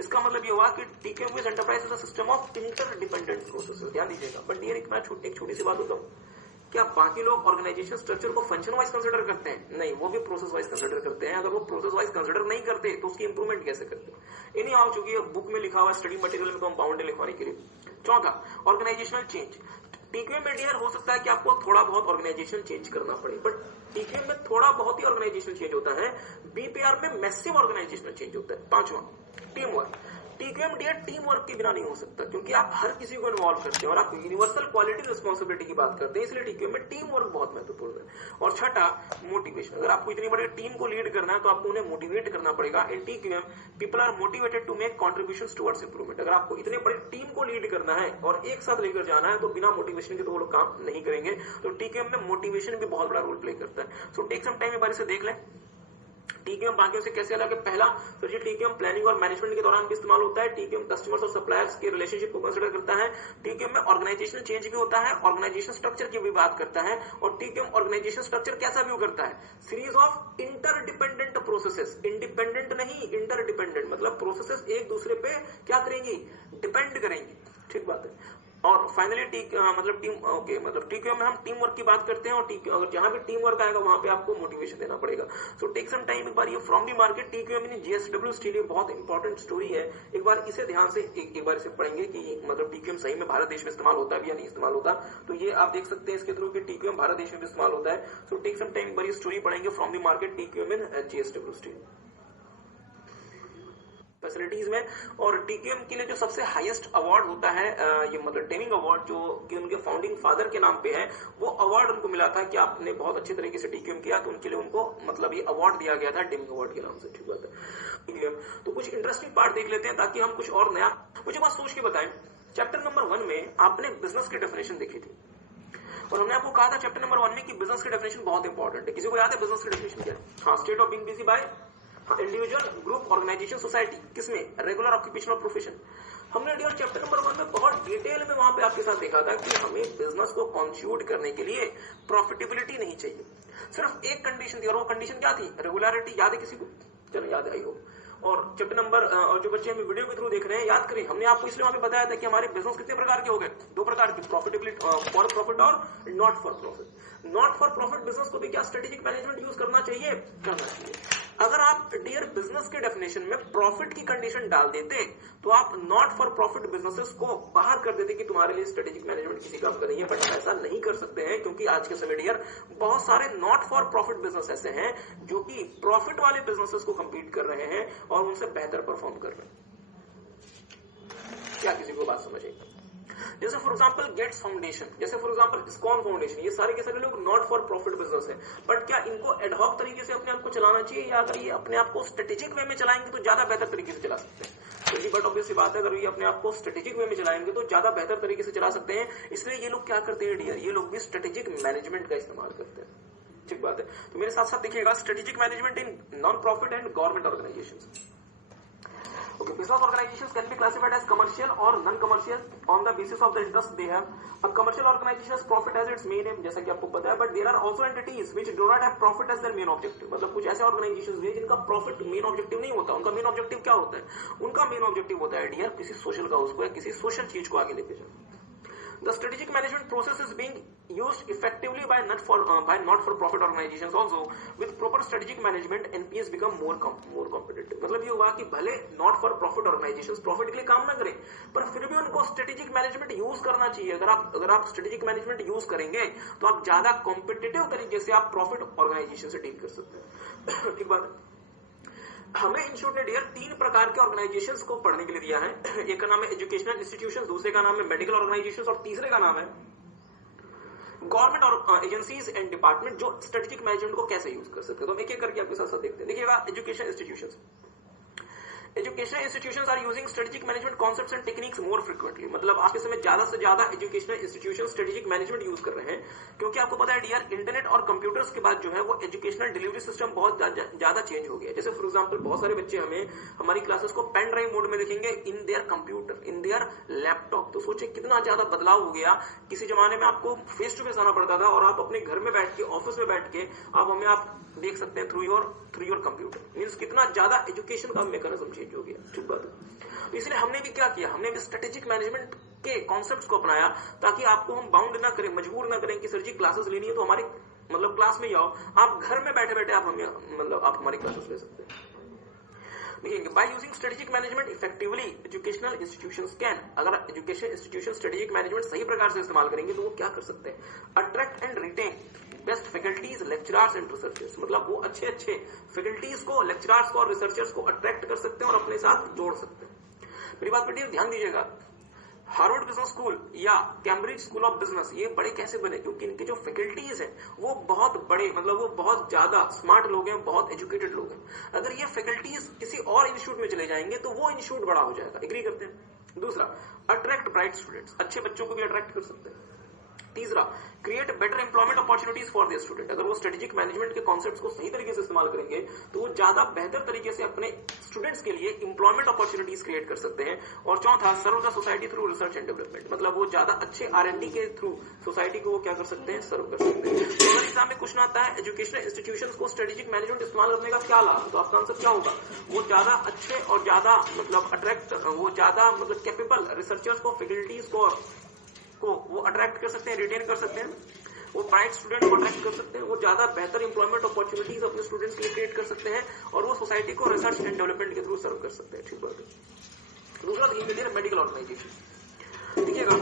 इसका मतलब ये हुआ कि TQM with enterprise is a system of interdependent processes. ध्यान दीजिएगा। बट डियर, एक छोटी सी बात बताऊं, क्या बाकी लोग ऑर्गेनाइजेशन स्ट्रक्चर को फंक्शन वाइज कंसिडर करते हैं? नहीं, वो भी प्रोसेस वाइज कंसिडर करते हैं। अगर वो प्रोसेस वाइज कंसिडर नहीं करते तो उसकी इंप्रूवमेंट कैसे करते हैं? इन्हीं आ चुकी है बुक में लिखा हुआ, स्टडी मटेरियल में कंपाउंड लिखवाने के लिए। चौथा, ऑर्गेनाइजेशनल चेंज। टीक्यूएम में डियर हो सकता है कि आपको थोड़ा बहुत ऑर्गेनाइजेशन चेंज करना पड़े, बट टीक्यूएम में थोड़ा बहुत ही ऑर्गेनाइजेशन चेंज होता है, बीपीआर में मैसिव ऑर्गेनाइजेशनल चेंज होता है। पांचवा, team work. TQM dear team work के बिना नहीं हो सकता, क्योंकि आप हर किसी को इन्वॉल्व करते हैं और आप यूनिवर्सल क्वालिटी रिस्पॉन्सिबिलिटी की बात करते हैं, इसलिए टीक्यूएम में टीम वर्क बहुत महत्वपूर्ण है। और छठा, मोटिवेशन। अगर आपको इतनी बड़ी टीम को लीड करना है तो आपको उन्हें मोटिवेट करना पड़ेगा। In TQM people are motivated to make contributions towards improvement. अगर आपको इतनी बड़ी टीम को लीड करना है और एक साथ लेकर जाना है तो बिना मोटिवेशन के तो वो लोग काम नहीं करेंगे। तो टीक्यूएम में मोटिवेशन भी बहुत बड़ा रोल प्ले करता है। सो टेक सम टाइम एक बार इसे देख लें। टीक्यूएम बाकियों से कैसे अलग है? पहला, तो ये टीक्यूएम प्लानिंग और मैनेजमेंट के दौरान भी इस्तेमाल होता है। टीक्यूएम कस्टमर्स और सप्लायर्स के रिलेशनशिप को कंसीडर करता है। टीक्यूएम में ऑर्गेनाइजेशनल चेंज भी होता है, ऑर्गेनाइजेशन स्ट्रक्चर की भी बात करता है। और टीक्यूएम ऑर्गेनाइजेशन स्ट्रक्चर कैसा व्यू करता है? Series of interdependent processes. Independent नहीं, इंटरडिपेंडेंट, मतलब प्रोसेसेस एक दूसरे पे क्या करेंगी? डिपेंड करेंगी। ठीक बात है। और फाइनली टीक्यूएम में हम टीम वर्क की बात करते हैं और अगर जहां भी टीम वर्क आएगा वहां पे आपको मोटिवेशन देना पड़ेगा। So take some time. एक बार ये from the market TQM in JSW steel, ये बहुत इंपॉर्टेंट स्टोरी है। एक बार इसे ध्यान से एक बार इसे पढ़ेंगे कि मतलब टीक्यूएम सही में भारत देश में इस्तेमाल होता है या नहीं इस्तेमाल होता। तो ये आप देख सकते हैं इसके थ्रू कि टीक्यूएम भारत देश में भी इस्तेमाल होता है। सो टेक सम टाइम, एक बार ये स्टोरी पढ़ेंगे from the market TQM in JSW steel facilities में। और टीक्यूएम के लिए जो सबसे हाईएस्ट अवार्ड होता है, ये मतलब डेमिंग अवार्ड, जो कि उनके फाउंडिंग फादर के नाम पे है, वो अवार्ड उनको मिला था कि आपने बहुत अच्छे तरीके से टीक्यूएम किया, तो उनके लिए उनको मतलब ये अवार्ड दिया गया था डेमिंग अवार्ड के नाम से। ठीक बात है। तो कुछ इंटरेस्टिंग पार्ट देख लेते हैं ताकि हम कुछ और नया, मुझे बात सोच के बताएं। चैप्टर नंबर 1 में आपने बिजनेस की डेफिनेशन देखी थी और हमने आपको कहा था चैप्टर नंबर 1 में कि बिजनेस की डेफिनेशन बहुत इंपॉर्टेंट है। किसी को याद है बिजनेस की डेफिनेशन क्या है? हाँ, state of being busy by individual, group, organisation, society. किसमें? रेगुलर ऑक्यूपेशन और प्रोफेशन। हमने डियर चैप्टर नंबर 1 में बहुत डिटेल में वहां पे आपके साथ देखा था कि हमें बिजनेस को कॉन्स्टिट्यूट करने के लिए प्रॉफिटेबिलिटी नहीं चाहिए, सिर्फ एक कंडीशन थी और वो कंडीशन क्या थी? रेगुलरिटी। याद है किसी को? चलो याद आई हो। और चैप्टर नंबर, और जो बच्चे हमें वीडियो के थ्रू देख रहे हैं, याद करें हमने आपको इसलिए वहां पे बताया था कि हमारे बिजनेस कितने प्रकार के हो गए? 2 प्रकार की, प्रॉफिटेबिलिटी, फॉर प्रॉफिट और not for profit. Not for profit business को भी क्या स्ट्रेटेजिक मैनेजमेंट यूज करना चाहिए? करना चाहिए। अगर आप डियर बिजनेस के डेफिनेशन में प्रॉफिट की कंडीशन डाल देते तो आप नॉट फॉर प्रॉफिट बिजनेसेस को बाहर कर देते कि तुम्हारे लिए स्ट्रेटेजिक मैनेजमेंट किसी काम का नहीं है। बट ऐसा नहीं कर सकते हैं क्योंकि आज के समय डियर बहुत सारे नॉट फॉर प्रॉफिट बिजनेस ऐसे हैं जो कि प्रॉफिट वाले बिजनेसेस को कंपीट कर रहे हैं और उनसे बेहतर परफॉर्म कर रहे हैं। क्या किसी को बात समझ आई? जैसे फॉर एग्जांपल गेट्स फाउंडेशन, जैसे फॉर एग्जांपल इस्कॉन फाउंडेशन, ये सारे के सारे लोग नॉट फॉर प्रॉफिट बिजनेस है। बट क्या इनको एडहॉक तरीके से अपने आप को चलाना चाहिए, या अगर ये अपने आप को स्ट्रेटेजिक वे में चलाएंगे तो ज्यादा बेहतर तरीके से चला सकते हैं? तो ये बट ऑब्वियस बात है, अगर ये अपने आप को स्ट्रेटेजिक वे में चलाएंगे तो ज्यादा बेहतर तरीके से चला सकते हैं। इसलिए ये लोग क्या करते हैं डियर, ये लोग भी स्ट्रेटेजिक मैनेजमेंट का इस्तेमाल करते हैं। ठीक बात है। तो मेरे साथ साथ देखिएगा strategic management in non profit and government organisations. Okay, business organizations can be classified as commercial or non-commercial on the basis of the interest they have. A commercial organization has profit as its main aim, जैसा कि आपको पता है, but there are also entities which do not have profit as their main objective. मतलब कुछ ऐसे ऑर्गेनाइजेशंस भी हैं जिनका प्रॉफिट मेन ऑब्जेक्टिव नहीं होता। उनका मेन ऑब्जेक्टिव क्या होता है? उनका मेन ऑब्जेक्टिव होता है डियर किसी सोशल काउज को या किसी सोशल चीज को आगे लेके जाना। The strategic management process is being used effectively by not for profit organizations also. With proper strategic management, NPS become more competitive. मतलब ये हुआ कि भले not for profit organizations profit के लिए काम ना करें, पर फिर भी उनको strategic management यूज करना चाहिए। अगर आप strategic management यूज करेंगे तो आप ज्यादा कॉम्पिटिटिव तरीके से आप प्रॉफिट ऑर्गेनाइजेशन से डील कर सकते हैं। ठीक बात है। हमें इंस्टीट्यूट ने डियर 3 प्रकार के ऑर्गेनाइजेशंस को पढ़ने के लिए दिया है। एक का नाम है एजुकेशनल इंस्टीट्यूशन, दूसरे का नाम है मेडिकल ऑर्गेनाइजेशंस और तीसरे का नाम है गवर्नमेंट और एजेंसीज एंड डिपार्टमेंट जो स्ट्रेटेजिक मैनेजमेंट को कैसे यूज कर सकते हैं। तो हम एक एक करके आपके साथ साथ देखते हैं। देखिएगा education institutions. Educational institutions are using strategic management concepts and techniques more frequently. मतलब आज के समय ज्यादा से ज्यादा educational institution strategic management use कर रहे हैं, क्योंकि आपको पता है डियर इंटरनेट और कंप्यूटर्स के बाद जो है वो एजुकेशनल डिलीवरी सिस्टम बहुत ज्यादा चेंज हो गया। जैसे फॉर एग्जांपल बहुत सारे बच्चे हमें हमारी क्लासेस को पेन ड्राइव मोड में देखेंगे in their computer, in their laptop. तो सोचे कितना ज्यादा बदलाव हो गया। किसी जमाने में आपको फेस टू फेस आना पड़ता था और आप अपने घर में बैठ के, ऑफिस में बैठ के आप देख सकते हैं थ्रू योर कंप्यूटर। मींस कितना ज्यादा एजुकेशन का मैकेनिज्म चेंज हो गया। ठीक बात है। तो इसलिए हमने भी क्या किया, हमने भी स्ट्रेटेजिक मैनेजमेंट के कॉन्सेप्ट्स को अपनाया ताकि आपको हम बाउंड ना करें, मजबूर ना करें कि सर जी क्लासेस लेनी है तो हमारी मतलब क्लास में ही आओ। आप घर में बैठे बैठे आप हमारी क्लासेस ले सकते हैं। देखिए, by using strategic management effectively educational institutions can, अगर एजुकेशन इंस्टीट्यूशन स्ट्रेटेजिक मैनेजमेंट सही प्रकार से इस्तेमाल करेंगे तो वो क्या कर सकते हैं, attract and retain best faculties, lecturers and researchers. मतलब वो अच्छे फैकल्टीज को, लेक्चरर्स को और रिसर्चर्स को अट्रैक्ट कर सकते हैं और अपने साथ जोड़ सकते हैं। मेरी बात पर ध्यान दीजिएगा, हार्वर्ड बिजनेस स्कूल या कैम्ब्रिज स्कूल ऑफ बिजनेस ये बड़े कैसे बने? क्योंकि इनके जो फैकल्टीज हैं वो बहुत बड़े, मतलब वो बहुत ज्यादा स्मार्ट लोग हैं, बहुत एजुकेटेड लोग हैं। अगर ये फैकल्टीज किसी और इंस्टीट्यूट में चले जाएंगे तो वो इंस्टीट्यूट बड़ा हो जाएगा। एग्री करते हैं? दूसरा, अट्रैक्ट ब्राइट स्टूडेंट्स, अच्छे बच्चों को भी अट्रैक्ट कर सकते हैं। तीसरा, create better employment opportunities for the student. अगर वो स्ट्रेटेजिक मैनेजमेंट के कॉन्सेप्ट्स को सही तरीके से इस्तेमाल करेंगे तो वो ज्यादा बेहतर तरीके से अपने स्टूडेंट्स के लिए एम्प्लॉयमेंट अपॉर्चुनिटीज क्रिएट कर सकते हैं। और चौथा, serve the society through research and development, मतलब वो ज्यादा अच्छे R&D के थ्रू सोसाइटी को वो क्या कर सकते हैं, सर्व कर सकते हैं। तो अगर एग्जाम में क्वेश्चन आता है एजुकेशनल इंस्टीट्यूशंस को स्ट्रेटेजिक मैनेजमेंट इस्तेमाल करने का क्या लाभ, तो आपका आंसर क्या होगा? वो ज्यादा अच्छे और ज्यादा मतलब अट्रैक्ट, वो ज्यादा मतलब कैपेबल रिसर्चर्स को, फैकल्टीज को वो अट्रैक्ट कर सकते हैं, रिटेन कर सकते हैं, वो ब्राइट स्टूडेंट को अट्रैक्ट कर सकते हैं, वो ज्यादा बेहतर एम्प्लॉयमेंट अपॉर्चुनिटीज अपने स्टूडेंट्स के लिए क्रिएट कर सकते हैं और वो सोसाइटी को रिसर्च एंड डेवलपमेंट के थ्रू सर्व कर सकते हैं। ठीक बात है। दूसरा देखिए मेडिकल ऑर्गेनाइजेशन। देखिएगा,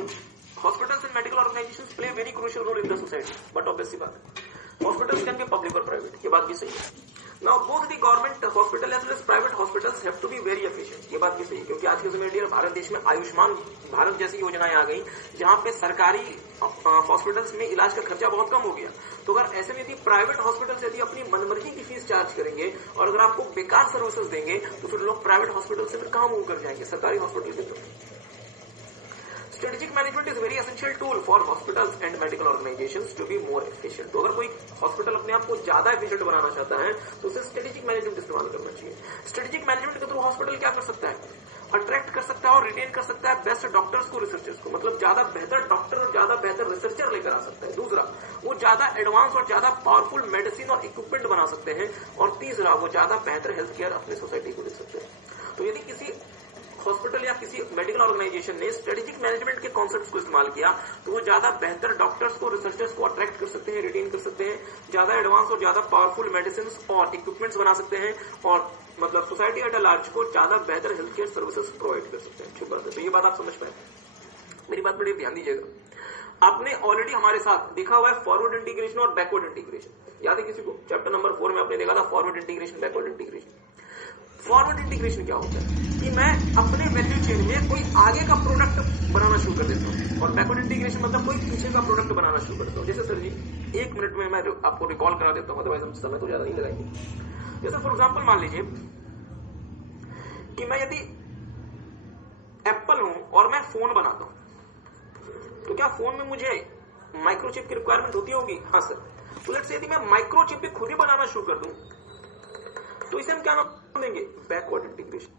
hospitals and medical organisations play very crucial role in the society, but obviously बात है हॉस्पिटल्स कैन बी पब्लिक और प्राइवेट, ये बात भी सही है। Now both the government hospital as well as private hospitals have to be very efficient, ये बात भी सही है। क्योंकि आज के समय में भारत देश में आयुष्मान भारत जैसी योजनाएं आ गई जहां पे सरकारी हॉस्पिटल्स में इलाज का खर्चा बहुत कम हो गया। तो अगर ऐसे में यदि प्राइवेट हॉस्पिटल्स यदि अपनी मनमर्जी की फीस चार्ज करेंगे और अगर आपको बेकार सर्विसेज देंगे तो फिर लोग प्राइवेट हॉस्पिटल से फिर कहां मूव कर जाएंगे, सरकारी हॉस्पिटल की तरफ। Strategic management is very essential tool for hospitals and medical organizations to be more efficient. तो अगर कोई हॉस्पिटल अपने आप को ज्यादा एफिशिएंट बनाना चाहता है तो उसे स्ट्रेटेजिक मैनेजमेंट इस्तेमाल करना चाहिए। स्ट्रेटेजिक मैनेजमेंट के थ्रू हॉस्पिटल क्या कर सकता है? अट्रैक्ट कर सकता है और रिटेन कर सकता है बेस्ट डॉक्टर्स को, रिसर्चर्स को, मतलब ज्यादा बेहतर डॉक्टर और ज्यादा बेहतर रिसर्चर लेकर आ सकता है। दूसरा, वो ज्यादा एडवांस और ज्यादा पावरफुल मेडिसिन और इक्विपमेंट बना सकते हैं। और तीसरा, वो ज्यादा बेहतर हेल्थ केयर अपनी सोसाइटी को दे सकते हैं। तो यदि किसी हॉस्पिटल या किसी मेडिकल ऑर्गेनाइजेशन ने स्ट्रेटेजिक मैनेजमेंट के कॉन्सेप्ट्स को इस्तेमाल किया तो वो ज्यादा बेहतर डॉक्टर्स को, रिसर्चर्स को अट्रैक्ट कर सकते हैं, रिटेन कर सकते हैं, ज्यादा एडवांस और ज्यादा पावरफुल मेडिसिन और इक्विपमेंट्स बना सकते हैं और मतलब सोसाइटी एट लार्ज को ज्यादा बेहतर हेल्थ केयर सर्विसेज प्रोवाइड कर सकते हैं। ठीक बात है। तो ये बात आप समझ पाए? मेरी बात पर ध्यान दीजिएगा। आपने ऑलरेडी हमारे साथ देखा हुआ है फॉरवर्ड इंटीग्रेशन और बैकवर्ड इंटीग्रेशन। याद है किसी को? चैप्टर नंबर 4 में आपने देखा था forward integration, backward integration. Forward integration क्या होता है कि मैं अपने वैल्यू चेन में कोई आगे का प्रोडक्ट बनाना शुरू कर देता हूं और बैकवर्ड इंटीग्रेशन मतलब कोई पीछे का प्रोडक्ट बनाना शुरू करता हूं। जैसे सर जी 1 मिनट में मैं आपको रिकॉल करा देता हूं, अदरवाइज हम समय तो ज्यादा नहीं लगाएंगे। जैसे फॉर एग्जांपल मान लीजिए कि मैं यदि एप्पल हूं और मैं फोन बनाता हूं तो क्या फोन में मुझे माइक्रोचिप की रिक्वायरमेंट होती होगी? हाँ सर। तो लेट्स से यदि मैं माइक्रोचिप भी खुद ही बनाना शुरू कर दूं तो इसे हम क्या नाम देंगे? Backward integration.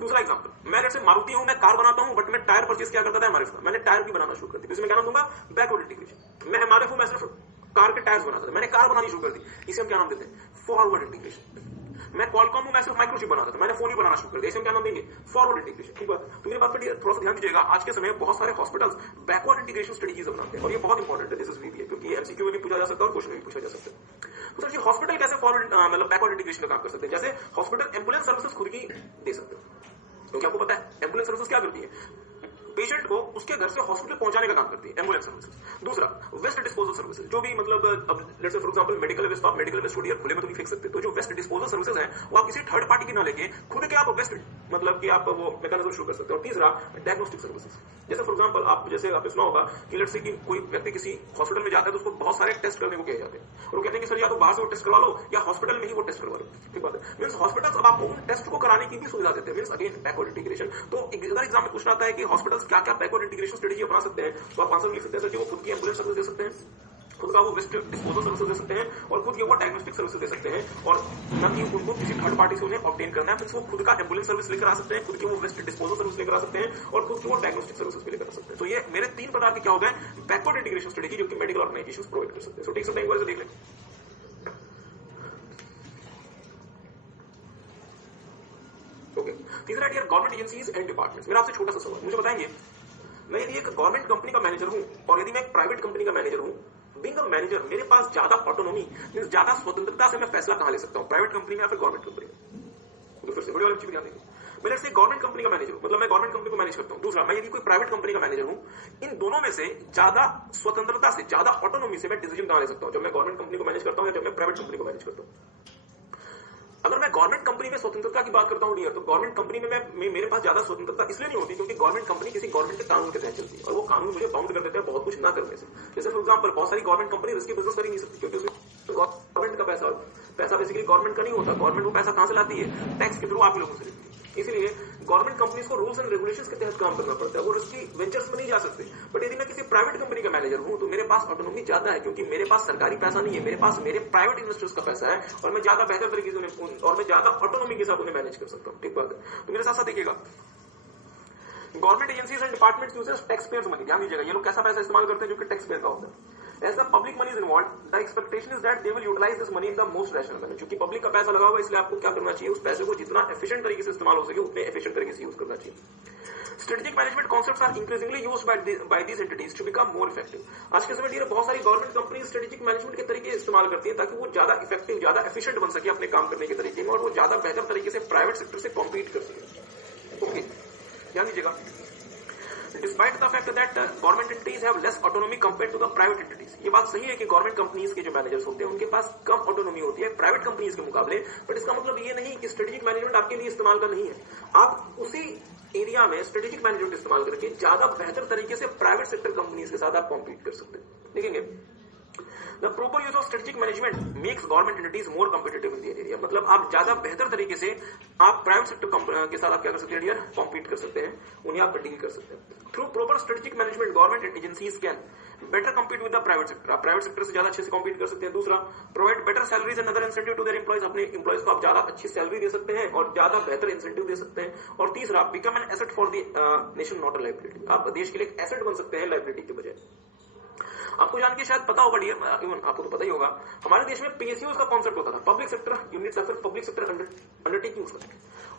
दूसरा एग्जांपल, मैं जैसे मारुति हूं, मैं कार बनाता हूं बट मैं टायर परचेज क्या करता था एमआरएफ का, मैंने टायर भी बनाना शुरू कर दी, इसे मैं क्या नाम दूंगा? Backward integration. मैं एमआरएफ हूं, मैं सिर्फ कार के टायर्स बनाता था, मैंने कार बनानी शुरू कर दी, इसे हम क्या नाम देते हैं? Forward integration. मैं क्वालकॉम हूं, मैं सिर्फ माइक्रोचिप बनाता था, मैंने फोन ही बनाना शुरू कर दिया, इसे हम क्या नाम देंगे? Forward integration. ठीक बात। तो मेरी बात पर थोड़ा सा ध्यान दीजिएगा। आज के समय बहुत सारे हॉस्पिटल्स बैकवर्ड इंटीग्रेशन स्ट्रेटेजीज अपनाते हैं और ये बहुत इंपॉर्टेंट है, दिस इज वीबीए, क्योंकि ये एमसीक्यू में भी पूछा जा सकता है और क्वेश्चन में भी पूछा जा सकता है। तो सर जी हॉस्पिटल कैसे फॉरवर्ड मतलब बैकवर्ड इंटीग्रेशन का काम कर सकते हैं? जैसे हॉस्पिटल एम्बुलेंस सर्विसेज खुद की दे सकते हैं, क्योंकि आपको पता है एम्बुलेंस सर्विसेज क्या करती है? पेशेंट को उसके घर से हॉस्पिटल पहुंचाने का काम करती है एम्बुलेंस सर्विसेज। दूसरा, वेस्ट डिस्पोजल सर्विसेज, जो भी मतलब अब let's say for example medical waste, आप मेडिकल वेस्ट छोड़िए, खुले में तो नहीं फेंक सकते, तो जो वेस्ट डिस्पोजल सर्विसेज हैं वो आप किसी थर्ड पार्टी की ना लेके खुद के आप वेस्ट मतलब कि आप वो मैकेनिज्म शुरू कर सकते हैं। और तीसरा, डायग्नोस्टिक सर्विसेज, जैसे फॉर एग्जांपल आप जैसे आपने सुना होगा कि लेट्स से कि कोई व्यक्ति किसी हॉस्पिटल में जाता है तो उसको बहुत सारे टेस्ट करने को कहे जाते हैं और वो कहते हैं कि सर या तो बाहर से वो टेस्ट करवा लो या हॉस्पिटल में ही वो टेस्ट करवा लो। ठीक बात है। मींस हॉस्पिटल्स अब आपको उन टेस्ट को कराने की भी सुविधा देते हैं, मींस अगेन बैकवर्ड इंटीग्रेशन। तो अगर एग्जाम में पूछना आता है कि हॉस्पिटल्स क्या क्या बैकवर्ड इंटीग्रेशन स्ट्रेटेजी अपना सकते हैं तो आप आंसर लिख सकते हैं सर जी वो खुद की एम्बुलेंस सर्विस दे सकते हैं, खुद का वो वेस्ट डिस्पोजल सर्विस दे सकते हैं और खुद के वो डायग्नोस्टिक सर्विस दे सकते हैं और न कि उनको किसी थर्ड पार्टी से उन्हें ऑब्टेन करना है। वो खुद का एम्बुलेंस सर्विस लेकर आ सकते हैं, खुद के वो वेस्ट डिस्पोजल सर्विस लेकर आ सकते हैं और खुद के वो डायग्नोस्टिक सर्विस भी लेकर आ सकते हैं। तो ये मेरे 3 प्रकार के क्या हो गए? बैकवर्ड इंटीग्रेशन स्ट्रेटेजी जो कि मेडिकल ऑर्गेनाइजेशंस प्रोवाइड कर सकते हैं। सो टेक सम टाइम देख लें। ओके, तीसरा dear government agencies and departments. मेरा आपसे छोटा सा सवाल, मुझे बताएंगे मैं यदि एक गवर्नमेंट कंपनी का मैनेजर हूं और यदि मैं एक प्राइवेट कंपनी का मैनेजर हूं, बीइंग अ मैनेजर मेरे पास ज्यादा ऑटोनॉमी मींस ज्यादा स्वतंत्रता से मैं फैसला कहां ले सकता हूं, प्राइवेट कंपनी में या फिर गवर्नमेंट कंपनी में? तो फिर से बड़ी वाली चीज ध्यान देंगे। मैं जैसे गवर्नमेंट कंपनी का मैनेजर हूं, मतलब मैं गवर्नमेंट कंपनी को मैनेज करता हूं। दूसरा, मैं यदि कोई प्राइवेट कंपनी का मैनेजर हूं, इन दोनों में से ज्यादा स्वतंत्रता से, ज्यादा ऑटोनॉमी से मैं डिसीजन कहां ले सकता हूं, जब मैं गवर्नमेंट कंपनी को मैनेज करता हूं या जब मैं प्राइवेट कंपनी को मैनेज करता हूं? अगर मैं गवर्नमेंट कंपनी में स्वतंत्रता की बात करता हूं डियर, तो गवर्नमेंट कंपनी में मेरे पास ज्यादा स्वतंत्रता इसलिए नहीं होती क्योंकि गवर्नमेंट कंपनी किसी गवर्नमेंट के कानून के तहत चलती है और वो कानून मुझे बाउंड कर देते हैं बहुत कुछ ना करने से। जैसे फॉर एग्जांपल बहुत सारी गवर्नमेंट कंपनी रिस्की बिजनेस कर ही नहीं सकती क्योंकि उसमें गवर्नमेंट का पैसा बेसिकली गवर्नमेंट का नहीं होता। गवर्नमेंट वो पैसा कहां से लाती है? टैक्स के थ्रू आप लोगों से लेती है। इसलिए गवर्नमेंट कंपनीज को रूल्स एंड रेगुलेशंस के तहत काम करना पड़ता है, वो रिस्की वेंचर्स में नहीं जा सकते। बट यदि मैं किसी प्राइवेट कंपनी का मैनेजर हूं तो मेरे पास ऑटोनॉमी ज्यादा है क्योंकि मेरे पास सरकारी पैसा नहीं है, मेरे पास मेरे प्राइवेट इन्वेस्टर्स का पैसा है और मैं ज्यादा बेहतर तरीके से उन्हें और मैं ज्यादा ऑटोनॉमी के साथ उन्हें मैनेज कर सकता हूं। ठीक बात है। तो मेरे साथ साथ देखिएगा, government agencies and departments uses tax payers money. ध्यान दीजिएगा, ये लोग कैसा पैसा इस्तेमाल करते हैं जो कि टैक्स पेयर का होता है। As the public money is involved, the expectation is that they will utilize this money in the most rational manner. क्योंकि पब्लिक का पैसा लगा हुआ है इसलिए आपको क्या करना चाहिए, उस पैसे को जितना एफिशिएंट तरीके से इस्तेमाल हो सके उतने एफिशिएंट तरीके से यूज करना चाहिए। Strategic management concepts are increasingly used by these entities to become more effective. आज के समय बहुत सारी गवर्नमेंट कंपनी स्ट्रेटेजिक मैनेजमेंट के तरीके इस्तेमाल करती है ताकि वो ज्यादा इफेक्टिव, ज्यादा एफिशिएंट बन सके अपने काम करने के तरीके में और वो ज्यादा बेहतर तरीके से प्राइवेट सेक्टर से कॉम्पीट कर सके। ओके, ध्यान दीजिएगा, Despite the fact that government entities have less autonomy compared to the private entities, ये बात सही है कि गवर्नमेंट कंपनीज के जो मैनेजर्स होते हैं उनके पास कम ऑटोनॉमी होती है प्राइवेट कंपनीज के मुकाबले। बट इसका मतलब ये नहीं कि स्ट्रेटेजिक मैनेजमेंट आपके लिए इस्तेमाल का नहीं है। आप उसी एरिया में स्ट्रेटेजिक मैनेजमेंट इस्तेमाल करके ज्यादा बेहतर तरीके से प्राइवेट सेक्टर कंपनीज के साथ आप कॉम्पीट कर सकते हैं। देखेंगे, The proper use of strategic management makes government entities more competitive in the area. मतलब आप ज्यादा बेहतर तरीके से आप प्राइवेट सेक्टर के साथ आप क्या कर सकते हैं, कॉम्पीट कर सकते हैं, उन्हें आप डील कर सकते हैं। Through proper strategic management government agencies can better compete with the private sector. आप प्राइवेट सेक्टर से ज्यादा अच्छे से कॉम्पीट कर सकते हैं। दूसरा, provide better salaries and other incentive to their employees. अपने एम्प्लॉयज को आप ज्यादा अच्छी सैलरी दे सकते हैं और ज्यादा बेहतर इंसेंटिव दे सकते हैं। और तीसरा, become an asset for the nation not a liability. आप देश के लिए एक एसेट बन सकते हैं लायबिलिटी के बजाय। आपको जान के शायद पता होगा डियर, इवन आपको तो पता ही होगा, हमारे देश में पीएसयूज का कॉन्सेप्ट होता था, पब्लिक सेक्टर यूनिट्स या फिर पब्लिक सेक्टर अंडरटेकिंग्स।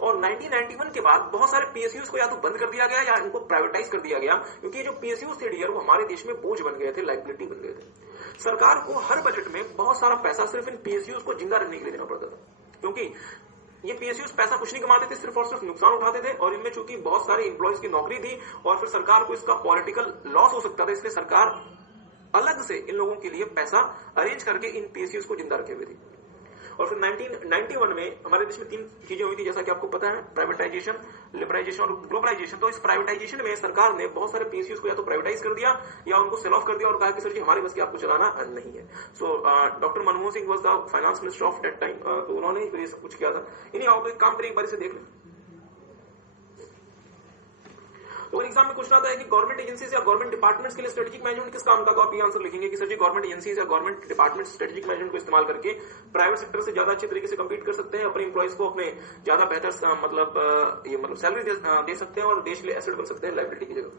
और 1991 के बाद बहुत सारे पीएसयूज को या तो बंद कर दिया गया या इनको प्राइवेटाइज कर दिया गया क्योंकि ये जो पीएसयूज थे डियर वो हमारे देश में बोझ बन गए थे, लायबिलिटी बन गए थे। सरकार को हर बजट में बहुत सारा पैसा सिर्फ इन पीएसयूज को जिंदा रखने के लिए देना पड़ता था क्योंकि ये पीएसयूज पैसा कुछ नहीं कमाते थे, सिर्फ और सिर्फ नुकसान उठाते थे। और इनमें चूंकि बहुत सारे एम्प्लॉयज की नौकरी थी और फिर सरकार को इसका पॉलिटिकल लॉस हो सकता था, इसलिए सरकार अलग से इन लोगों के लिए पैसा अरेंज करके इन पीएसयूज को जिंदा रखे हुए थी। और फिर 1991 में हमारे देश में 3 चीजें हुई थी जैसा कि आपको पता है, प्राइवेटाइजेशन, लिबराइजेशन और ग्लोबलाइजेशन। तो इस प्राइवेटाइजेशन में सरकार ने बहुत सारे पीएसयूज को या तो प्राइवेटाइज कर दिया या उनको सेल ऑफ कर दिया और कहा कि सर जी हमारे बस की आपको चलाना नहीं है। So doctor Manmohan Singh was the finance minister of that time, तो उन्होंने ये सब कुछ किया था। इन्हीं आओ तो एक काम करें, एक बार इसे देख लें। तो एग्जाम में क्वेश्चन आता है कि गवर्नमेंट एजेंसीज या गवर्नमेंट डिपार्टमेंट्स के लिए स्ट्रेटेजिक मैनेजमेंट किस काम का, तो आप ये आंसर लिखेंगे कि सर जी गवर्नमेंट एजेंसीज या गवर्नमेंट डिपार्टमेंट स्ट्रेटेजिक मैनेजमेंट को इस्तेमाल करके प्राइवेट सेक्टर से ज्यादा अच्छे तरीके से कम्पीट कर सकते हैं, अपने एम्प्लॉयज को अपने ज्यादा बेहतर सैलरी दे सकते हैं और देश के लिए एसेट बन सकते हैं लायबिलिटी की जगह।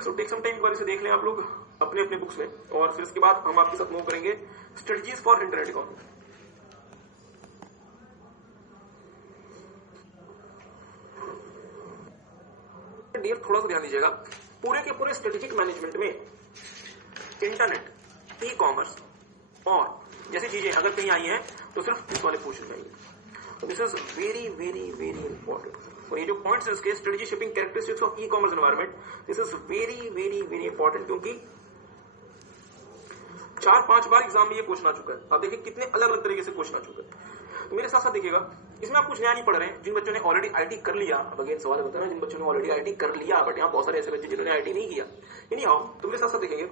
सो टेक सम टाइम, एक बार इसे देख लें आप लोग अपने अपने बुक्स में और फिर इसके बाद हम आपके साथ मूव करेंगे strategies for internet economy. Dear थोड़ा सा ध्यान दीजिएगा, पूरे के पूरे स्ट्रेटेजिक मैनेजमेंट में इंटरनेट, ई कॉमर्स और जैसी चीजें अगर कहीं आई हैं तो सिर्फ इस वाले पोर्शन में आई है। तो this is very very very important. और ये जो पॉइंट्स है इसके, strategy shaping characteristics of e commerce environment, this is very very very important क्योंकि 4-5 बार एग्जाम में ये क्वेश्चन आ चुका है। आप देखिए कितने अलग अलग तरीके से क्वेश्चन आ चुका है। तो मेरे साथ साथ देखिएगा, इसमें आप कुछ नया नहीं पढ़ रहे हैं। जिन बच्चों ने ऑलरेडी आईटी कर लिया, अब अगेन सवाल होता है ना, जिन बच्चों ने ऑलरेडी आईटी कर लिया, बट यहाँ बहुत सारे ऐसे बच्चे जिन्होंने आईटी नहीं किया, नहीं आओ तो मेरे साथ साथ देखेंगे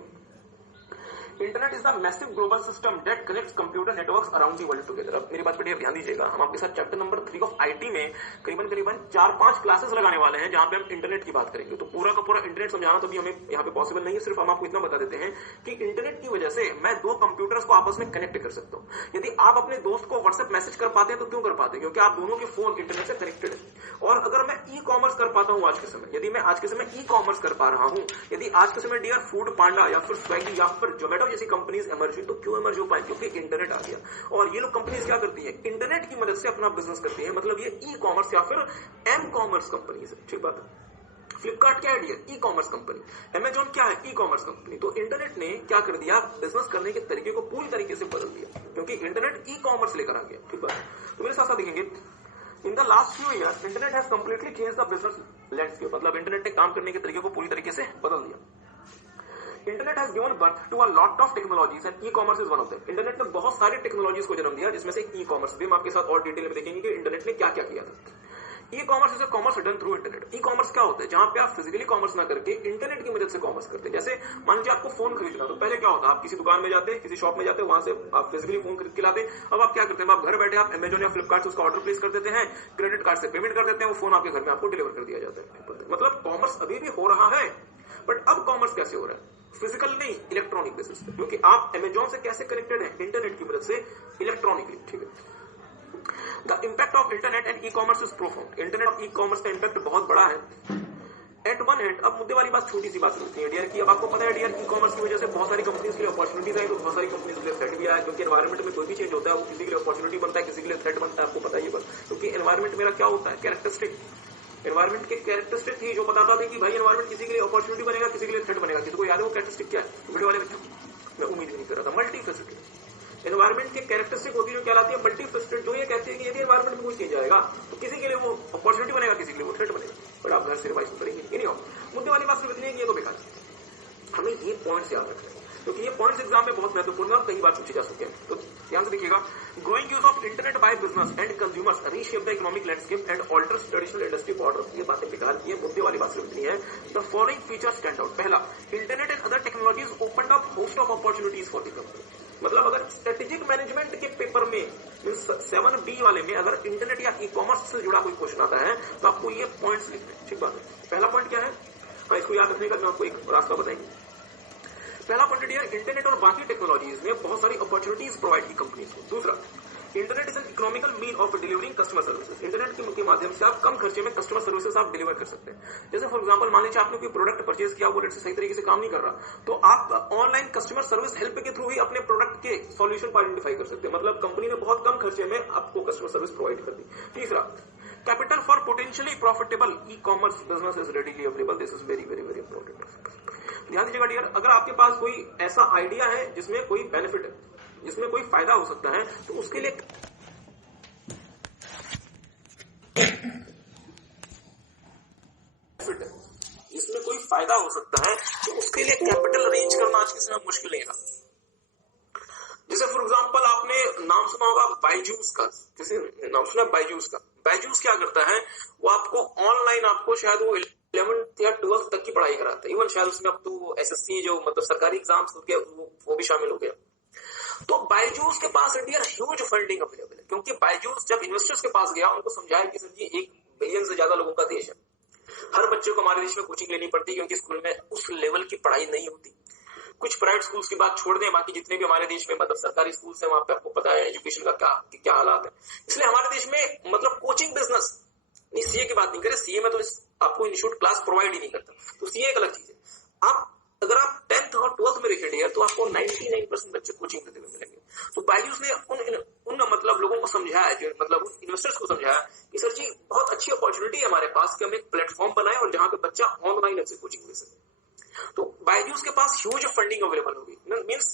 internet is the massive global system that connects computer networks around the world together. अब मेरी बात पर ध्यान दीजिएगा, हम आपके साथ चैप्टर नंबर 3 ऑफ आईटी में करीबन 4-5 क्लासेस लगाने वाले हैं जहां पे हम इंटरनेट की बात करेंगे। तो पूरा का पूरा इंटरनेट समझाना तो भी हमें यहाँ पे पॉसिबल नहीं है, सिर्फ हम आपको इतना बता देते हैं कि इंटरनेट की वजह से मैं 2 कंप्यूटर्स को आपस में कनेक्ट कर सकता हूँ। यदि आप अपने दोस्त को व्हाट्सएप मैसेज कर पाते हैं तो क्यों कर पाते हैं, क्योंकि आप दोनों के फोन इंटरनेट से कनेक्टेड है। और अगर मैं ई कॉमर्स कर पाता हूं आज के समय, यदि मैं आज के समय ई कॉमर्स कर पा रहा हूं, यदि आज के समय डियर फूड पांडा या फिर स्विगी या फिर जोमेटो जैसी कंपनीज एमर्ज हुई, तो क्यों एमर्ज हो पाए, क्योंकि इंटरनेट आ गया। और ये लोग कंपनीज क्या करती है, इंटरनेट की मदद से अपना बिजनेस करती है। मतलब ये ई कॉमर्स या फिर एम कॉमर्स कंपनीज है। ठीक बात है। फ्लिपकार्ट क्या है dear, e commerce company. Amazon क्या है, ई कॉमर्स कंपनी। तो इंटरनेट ने क्या कर दिया, बिजनेस करने के तरीके को पूरी तरीके से बदल दिया क्योंकि इंटरनेट ई कॉमर्स लेकर आ गया। ठीक बात। तो मेरे साथ साथ देखेंगे, in the last few years internet has completely change the business landscape. मतलब इंटरनेट ने काम करने के तरीके को पूरी तरीके से बदल दिया। Internet has given birth to a lot of technologies and e commerce is one of them. Internet ने बहुत सारी टेक्नोलॉजीज को जन्म दिया, जिसमें से ई कॉमर्स भी। हम आपके साथ और डिटेल में देखेंगे कि इंटरनेट ने क्या क्या किया था। ई commerce is commerce done through internet. E commerce क्या होता है? जहां पे आप फिजिकली कॉमर्स ना करके इंटरनेट की मदद से कॉमर्स करते हैं। जैसे मान लीजिए आपको फोन खरीदना, तो पहले क्या होता है, आप किसी दुकान में जाते, किसी शॉप में जाते, वहां से आप फिजिकली फोन खरीद के लाते। अब आप क्या करते हैं, आप घर बैठे आप अमेजन या फ्लिपकार्ट से उसका ऑर्डर प्लेस कर देते हैं, क्रेडिट कार्ड से पेमेंट कर देते हैं, वो फोन आपके घर में आपको डिलीवर कर दिया जाता है। मतलब कॉमर्स अभी भी हो रहा है, बट अब कॉमर्स कैसे हो रहा है? फिजिकल नहीं, इलेक्ट्रॉनिक बेसिस पे। क्योंकि आप अमेजोन से कैसे कनेक्टेड है? इंटरनेट की मदद से, इलेक्ट्रॉनिकली। ठीक है। The impact of internet and e-commerce is profound. Internet और ई-कॉमर्स का इम्पैक्ट बहुत बड़ा है। एट वन एंड, अब मुद्दे वाली बात छोटी सी बात होती है डियर की। अब आपको पता है डियर, ई-कॉमर्स की वजह से बहुत सारी कंपनीज के लिए अपॉर्चुनिटीज आई, तो बहुत सारी कंपनीज के लिए थ्रेट भी आया। क्योंकि एनवायरमेंट में कोई भी चेंज होता है वो किसी के लिए अपॉर्चुनिटी बनता है, किसी के लिए थ्रेट बनता है, आपको पता ही है। क्योंकि एनवायरमेंट मेरा क्या होता है, कैरेक्टरिस्टिक। एनवायरमेंट के कैरेक्टरिस्टिक थी जो बताता था कि भाई एनवायरमेंट किसी के लिए अपॉर्चुनिटी बनेगा, किसी के लिए थ्रेट बनेगा। किसी को याद है वो कैरेक्टरिस्टिक क्या है? वीडियो वाले बच्चों, मैं उम्मीद नहीं कर रहा था। मल्टीफेसिटेड एनवायरमेंट के कैरेक्टरिस्टिक होती है जो कहलाती है मल्टीफेसिटेड, जो ये कहती है कि यदि एनवायरमेंट में कोई चेंज आएगा तो किसी के लिए वो अपॉर्चुनिटी बनेगा, किसी के लिए वो थ्रेट बनेगा। बट आप घर से रिवाइज करेंगे नहीं हो। मुद्दे वाली बात सिर्फ इतनी है कि ये तो बेकार है। हमें ये पॉइंट्स याद रखना है, क्योंकि ये पॉइंट्स एग्जाम में बहुत महत्वपूर्ण है और कई बार पूछे जा सकते हैं। तो ध्यान से देखिएगा। Growing use of internet by business and consumers reshape the economic landscape and alters traditional industry border. ये बातें बेकार की है, मुद्दे वाली बात सिर्फ इतनी है। The following feature stand out. पहला, internet and other technologies open up host of opportunities for the company. मतलब अगर स्ट्रेटेजिक मैनेजमेंट के पेपर में 7B वाले में अगर इंटरनेट या ई कॉमर्स से जुड़ा कोई क्वेश्चन आता है तो आपको ये पॉइंट्स लिखने हैं। ठीक बात है। पहला पॉइंट क्या है, हाँ इसको याद रखने का मैं आपको एक रास्ता बताएंगे। पहला पॉइंट डियर, इंटरनेट और बाकी टेक्नोलॉजीज ने बहुत सारी अपॉर्चुनिटीज प्रोवाइड की कंपनीज को। दूसरा, internet is an economical mean of delivering customer services. Internet के माध्यम से आप कम खर्चे में कस्टमर सर्विसेज आप डिलीवर कर सकते हैं। जैसे फॉर एग्जांपल मान लीजिए आपने कोई प्रोडक्ट परचेज किया, वो रेट से सही तरीके से काम नहीं कर रहा, तो आप ऑनलाइन कस्टमर सर्विस हेल्प के थ्रू ही अपने प्रोडक्ट के सॉल्यूशन को आइडेंटिफाई कर सकते हैं। मतलब कंपनी ने बहुत कम खर्चे में आपको कस्टमर सर्विस प्रोवाइड कर दी। तीसरा, capital for potentially profitable e commerce business is readily available. This is very very very important. ध्यान दीजिएगा डियर, अगर आपके पास कोई ऐसा आइडिया है जिसमें कोई बेनिफिट है, जिसमें कोई फायदा हो सकता है, तो उसके लिए जिसमें कोई फायदा हो सकता है तो उसके लिए कैपिटल अरेंज करना आज के समय मुश्किल नहीं रहा। जैसे फॉर एग्जांपल आपने नाम सुना होगा बायजूस का। जैसे नाम सुना बायजूस का। बायजूस क्या करता है, वो आपको ऑनलाइन आपको शायद वो 11th या 12th तक की पढ़ाई कराता है। इवन शायद उसमें अब तो एसएससी जो मतलब सरकारी एग्जाम्स होते हैं वो भी शामिल हो गया। तो बायजूस के पास इंडिया ह्यूज फंडिंग अवेलेबल है, क्योंकि बायजूस जब इन्वेस्टर्स के पास गया, उनको समझाया कि सर जी 1 बिलियन से ज्यादा लोगों का देश है, हर बच्चे को हमारे देश में कोचिंग लेनी पड़ती है क्योंकि स्कूल में उस लेवल की पढ़ाई नहीं होती। कुछ प्राइवेट स्कूल्स की बात छोड़ दें, बाकी जितने भी हमारे देश में मतलब सरकारी स्कूल्स हैं, वहां पे आपको पता है एजुकेशन का क्या हालात है। इसलिए हमारे देश में मतलब कोचिंग बिजनेस नहीं, सीए की बात नहीं करें, सीए में तो आपको इंस्टीट्यूट क्लास प्रोवाइड ही नहीं करता, तो सीए एक अलग चीज है। आप अगर आप 10th और 12th में देखें डियर, तो आपको 99% बच्चे कोचिंग करते हुए मिलेंगे। तो बायजूस ने उन मतलब लोगों को समझाया, जो मतलब उन इन्वेस्टर्स को समझाया कि सर जी बहुत अच्छी अपॉर्चुनिटी है हमारे पास कि हम एक प्लेटफॉर्म बनाए और जहां पे बच्चा ऑनलाइन अच्छे कोचिंग ले सके। तो बायजूस के पास ह्यूज फंडिंग अवेलेबल होगी, means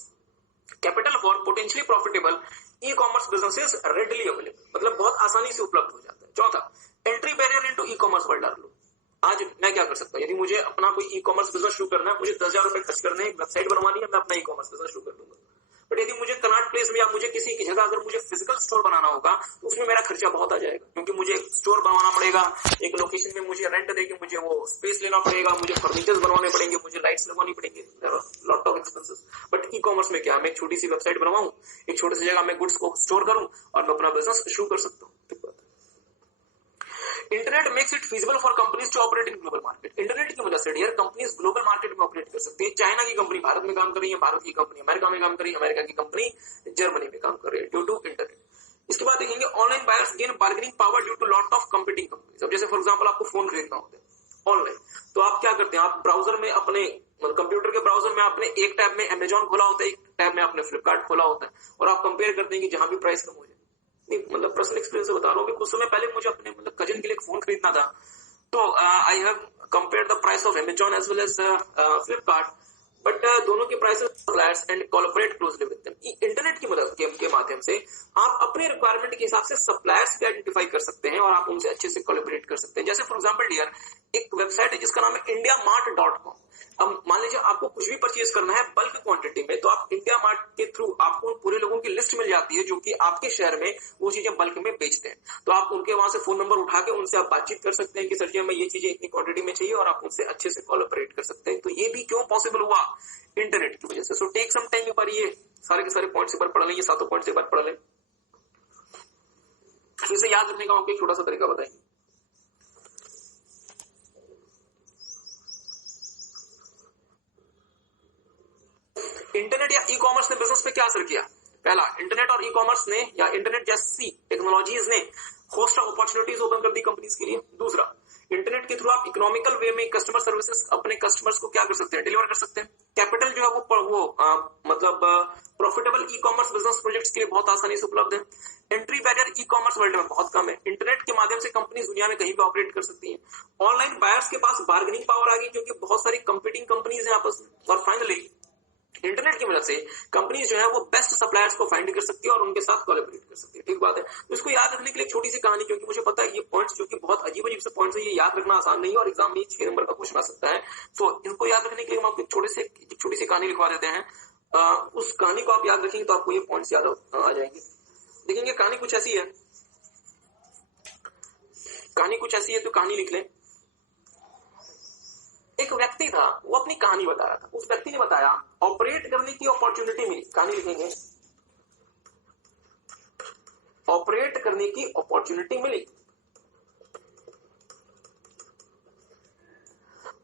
capital for potentially profitable e commerce businesses readily available, मतलब बहुत आसानी से उपलब्ध हो जाता है। चौथा, entry barrier into e commerce world are low. आज मैं क्या कर सकता हूं, यदि मुझे अपना कोई ई कॉमर्स बिजनेस शुरू करना है, मुझे 10,000 रुपए खर्च करने हैं, वेबसाइट बनवानी है, मैं अपना ई कॉमर्स बिजनेस शुरू कर दूंगा। बट यदि मुझे कनॉट प्लेस में या मुझे किसी की जगह अगर मुझे फिजिकल स्टोर बनाना होगा, तो उसमें मेरा खर्चा बहुत आ जाएगा, क्योंकि मुझे स्टोर बनवाना पड़ेगा, एक लोकेशन में मुझे रेंट देके मुझे वो स्पेस लेना पड़ेगा, मुझे फर्नीचर्स बनवाने पड़ेंगे, मुझे लाइट्स लगवानी पड़ेंगी, lot of expenses. But e commerce में क्या, मैं एक छोटी सी वेबसाइट बनवाऊं, एक छोटी सी जगह में गुड्स को स्टोर करूं और मैं अपना बिजनेस शुरू कर सकता हूँ। Internet makes it feasible for companies to operate in global market. Internet की वजह से डियर कंपनीज ग्लोबल मार्केट में ऑपरेट कर सकती है। चाइना की कंपनी भारत में काम कर रही है, भारत की कंपनी अमेरिका में काम कर रही है, अमेरिका की कंपनी जर्मनी में काम कर रही है ड्यू टू इंटरनेट। इसके बाद देखेंगे online buyers gain bargaining power due to lot of competing companies. अब जैसे फॉर एग्जांपल आपको फोन खरीदना होता है ऑनलाइन, तो आप क्या करते हैं, आप ब्राउजर में अपने मतलब कंप्यूटर के ब्राउजर में आपने एक टैब में अमेजॉन खोला होता है, एक टैब में आपने फ्लिपकार्ट खोला होता है, और आप कंपेयर करते हैं कि जहां भी प्राइस कम हो जाए। नहीं मतलब पर्सनल एक्सपीरियंस से बता रहा हूँ कि कुछ समय पहले मुझे अपने मतलब कजिन के लिए एक फोन खरीदना था, तो I have compared the price of Amazon as well as Flipkart. But दोनों के prices suppliers and collaborate closely with them. Internet की मदद के माध्यम से आप अपने रिक्वायरमेंट के हिसाब से सप्लायर्स को आइडेंटिफाई कर सकते हैं और आप उनसे अच्छे से कोलैबोरेट कर सकते हैं। जैसे फॉर एग्जांपल डियर, एक वेबसाइट है जिसका नाम है indiamart.com। अब मान लीजिए आपको कुछ भी परचेज करना है बल्क क्वांटिटी में, तो आप इंडिया मार्ट के थ्रू आपको उन पूरे लोगों की लिस्ट मिल जाती है जो कि आपके शहर में वो चीजें बल्क में बेचते हैं। तो आप उनके वहां से फोन नंबर उठा के उनसे आप बातचीत कर सकते हैं कि सर जी हमें ये चीजें इतनी क्वांटिटी में चाहिए, और आप उनसे अच्छे से कोलैबोरेट कर सकते हैं। तो ये भी क्यों पॉसिबल हुआ? इंटरनेट की वजह से। सो टेक सम टाइम, एक बार ये सारे के सारे पॉइंट्स एक बार पढ़ लें, ये सातों पॉइंट्स एक बार पढ़ लें। इसे याद रखने का आपको एक छोटा सा तरीका बताएंगे। इंटरनेट या ई कॉमर्स ने बिजनेस पे क्या असर किया? पहला, इंटरनेट और ई कॉमर्स ने या इंटरनेट जैसी टेक्नोलॉजीज ने होस्ट ऑफ अपॉर्चुनिटीज ओपन कर दी कंपनीज के लिए। दूसरा, इंटरनेट के थ्रू आप इकोनॉमिकल वे में कस्टमर सर्विसेज अपने कस्टमर्स को क्या कर सकते हैं? डिलीवर कर सकते हैं। कैपिटल जो है वो मतलब profitable e commerce business projects के लिए बहुत आसानी से उपलब्ध है। एंट्री बैरियर ई कॉमर्स वर्ल्ड में बहुत कम है। इंटरनेट के माध्यम से कंपनीज दुनिया में कहीं भी ऑपरेट कर सकती हैं। ऑनलाइन बायर्स के पास बार्गेनिंग पावर आ गई क्योंकि बहुत सारी कंपीटिंग कंपनीज हैं आपस में। और फाइनली, इंटरनेट की मदद से कंपनीज जो है वो बेस्ट सप्लायर्स को फाइंड कर सकती है और उनके साथ कोलैबोरेट कर सकती है। ठीक बात है। तो इसको याद रखने के लिए एक छोटी सी कहानी, क्योंकि मुझे पता है ये पॉइंट्स जो कि बहुत अजीब अजीब से पॉइंट्स है, ये याद रखना आसान नहीं है और एग्जाम में 6 नंबर का क्वेश्चन आ सकता है। सो इनको याद रखने के लिए हम आपको छोटी सी कहानी लिखवा देते हैं। उस कहानी को आप याद रखेंगे तो आपको ये पॉइंट्स याद आ जाएंगे। देखेंगे कहानी कुछ ऐसी है, तो कहानी लिख लें। एक व्यक्ति था, वो अपनी कहानी बता रहा था। उस व्यक्ति ने बताया ऑपरेट करने की अपॉर्चुनिटी मिली। कहानी लिखेंगे, ऑपरेट करने की अपॉर्चुनिटी मिली।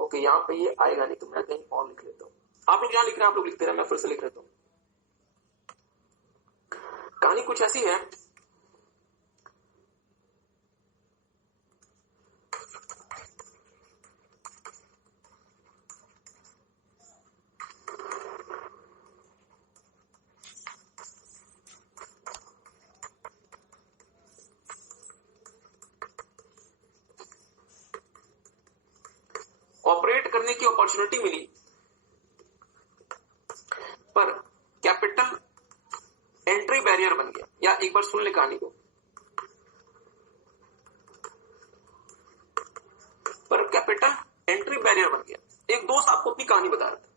ओके, यहां पे ये आएगा नहीं तो मैं कहीं और लिख लेता हूं। आप लोग यहां लिख रहे हैं, आप लोग लिखते रहे, मैं फिर से लिख लेता हूं। कहानी कुछ ऐसी है, ऑपरेट करने की अपॉर्चुनिटी मिली पर कैपिटल एंट्री बैरियर बन गया। या एक बार सुन ले कहानी को, पर कैपिटल एंट्री बैरियर बन गया। एक दोस्त आपको अपनी कहानी बता रहा था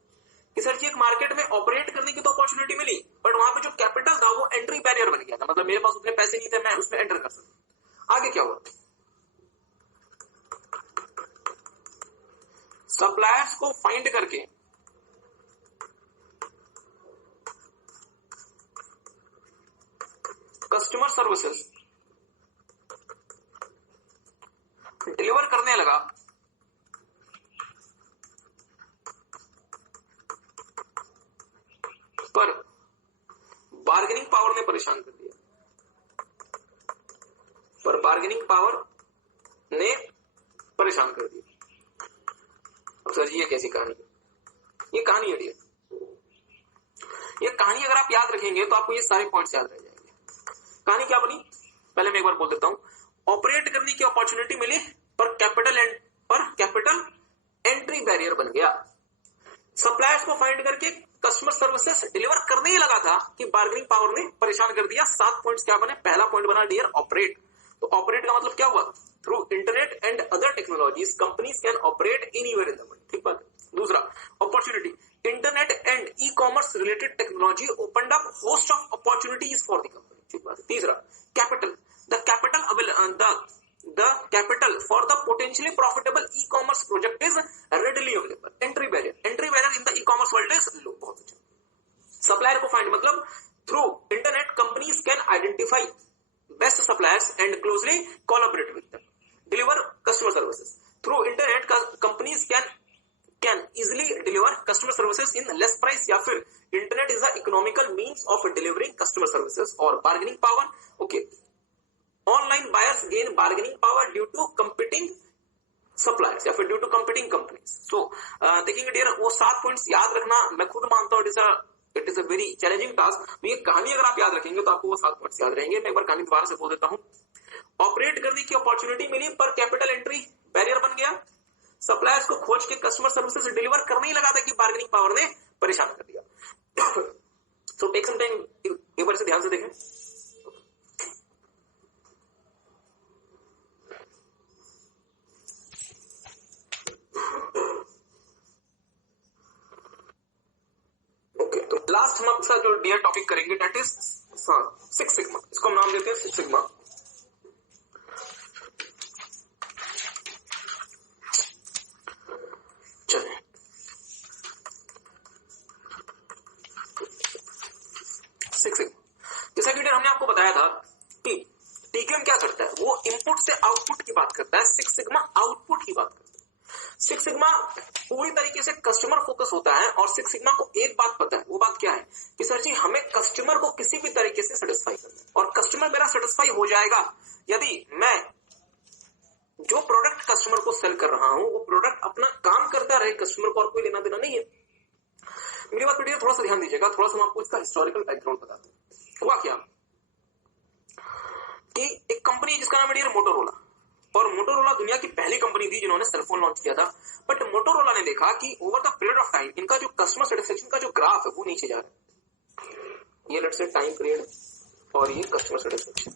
कि सर जी एक मार्केट में ऑपरेट करने की तो अपॉर्चुनिटी मिली, बट वहां पे जो कैपिटल था वो एंट्री बैरियर बन गया था। मतलब मेरे पास उतने पैसे नहीं थे मैं उसमें एंटर कर सकता। आगे क्या हुआ? सप्लायर्स को फाइंड करके कस्टमर सर्विसेज डिलीवर करने लगा, पर बार्गेनिंग पावर ने परेशान कर दिया। सर जी ये कैसी कहानी है? ये कहानी है डियर। ये कहानी अगर आप याद रखेंगे तो आपको ये सारे पॉइंट्स याद रह जाएंगे। कहानी क्या बनी, पहले मैं एक बार बोल देता हूं। ऑपरेट करने की अपॉर्चुनिटी मिली पर कैपिटल एंट्री बैरियर बन गया। सप्लायर्स को फाइंड करके कस्टमर सर्विसेज डिलीवर करने ही लगा था कि बार्गेनिंग पावर ने परेशान कर दिया। 7 पॉइंट्स क्या बने? पहला पॉइंट बना डियर ऑपरेट। तो ऑपरेट का मतलब क्या हुआ? Through internet and other technologies companies can operate anywhere in the world. ठीक बात। दूसरा, opportunity, internet and e commerce related technology opened up host of opportunities for the company. ठीक बात। तीसरा, capital, the capital for the potentially profitable e commerce project is readily available. Entry barrier in the E commerce world is low. बहुत अच्छा। सप्लायर को फाइंड मतलब through internet companies can identify best suppliers and closely collaborate with them, deliver customer services. Through internet companies can easily deliver customer services in less price, या फिर internet is the economical means of delivering customer services. और bargaining power, okay, online buyers gain bargaining power due to competing suppliers या फिर due to competing companies. So देखेंगे डियर, वो 7 पॉइंट्स याद रखना मैं खुद मानता हूं it is a very challenging task. तो ये कहानी अगर आप याद रखेंगे तो आपको वो 7 पॉइंट्स याद रहेंगे। मैं एक बार कहानी दोबारा से बोल देता हूं। ऑपरेट करने की अपॉर्चुनिटी मिली पर कैपिटल एंट्री बैरियर बन गया। सप्लायर्स को खोज के कस्टमर सर्विसेज डिलीवर करने ही लगा था कि बार्गेनिंग पावर ने परेशान कर दिया। सो टेक सम टाइम, एक बार से ध्यान से देखें। तो लास्ट हम आपका जो डियर टॉपिक करेंगे दैट इज सिक्स सिग्मा। इसको हम नाम देते हैं सिक्स सिग्मा। चलिए, सिक्स सिग्मा जैसा कि हमने आपको बताया था कि टीकेएम क्या करता है, वो इनपुट से आउटपुट की बात करता है, सिक्स सिग्मा आउटपुट की बात करता है। सिक्स सिग्मा पूरी तरीके से कस्टमर फोकस होता है और सिक्स सिग्मा को एक बात पता है, वो बात क्या है कि सर जी हमें कस्टमर को किसी भी तरीके से सेटिस्फाई करना है और कस्टमर मेरा सेटिस्फाई हो जाएगा यदि मैं जो प्रोडक्ट कस्टमर को सेल कर रहा हूं वो प्रोडक्ट अपना काम करता रहे, कस्टमर को और कोई लेना देना नहीं है। मेरी बात थोड़ा सा ध्यान दीजिएगा, थोड़ा सा मैं आपको इसका हिस्टोरिकल बैकग्राउंड बताता हूं। हुआ क्या कि एक कंपनी है जिसका नाम है मोटोरोला, और मोटोरोला दुनिया की पहली कंपनी थी जिन्होंने सेलफोन लॉन्च किया था। बट मोटोरोला ने देखा कि over the period of time इनका जो कस्टमर सेटिस्फेक्शन का जो ग्राफ है वो नीचे जा रहा है। ये लेट्स से टाइम पीरियड और ये कस्टमर सेटिस्फेक्शन,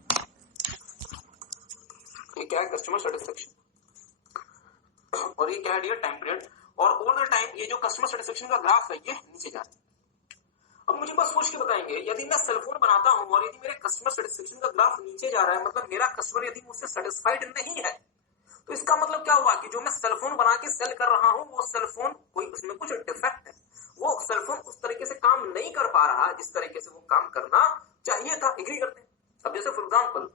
ये क्या है कस्टमर सेटिस्फेक्शन और ये क्या है डियर टाइम पीरियड, और ओवर द टाइम ये जो कस्टमर सेटिस्फेक्शन का ग्राफ है ये नीचे जा रहा है। अब मुझे बस सोच के बताएंगे, यदि मैं सेलफोन बनाता हूं और यदि मेरे कस्टमर सेटिस्फेक्शन का ग्राफ नीचे जा रहा है, मतलब मेरा कस्टमर यदि मुझसे सेटिस्फाइड नहीं है, तो इसका मतलब क्या हुआ कि जो मैं सेलफोन बना के सेल कर रहा हूं वो सेलफोन कोई उसमें कुछ डिफेक्ट है, वो सेलफोन उस तरीके से काम नहीं कर पा रहा जिस तरीके से वो काम करना चाहिए था। एग्री करते हैं? अब जैसे फॉर एग्जाम्पल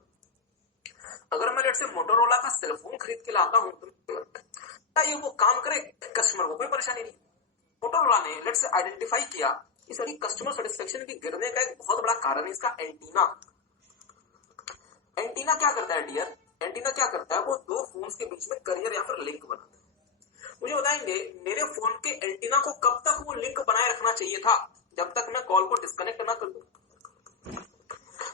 अगर मैं लेट्स से मोटोरोला का सेलफोन खरीद के लाता हूं तो ये वो काम करे, कस्टमर को कोई परेशानी नहीं। मोटोरोला ने लेट्स से आइडेंटिफाई किया कि सर कस्टमर सेटिस्फेक्शन के गिरने का एक बहुत बड़ा कारण है इसका एंटीना। एंटीना क्या करता है डियर, एंटीना क्या करता है, वो दो फोन्स के बीच में करियर या फिर लिंक बनाता है। मुझे बताएंगे मेरे फोन के एंटीना को कब तक वो लिंक बनाए रखना चाहिए था, जब तक मैं कॉल को डिस्कनेक्ट ना कर दूं।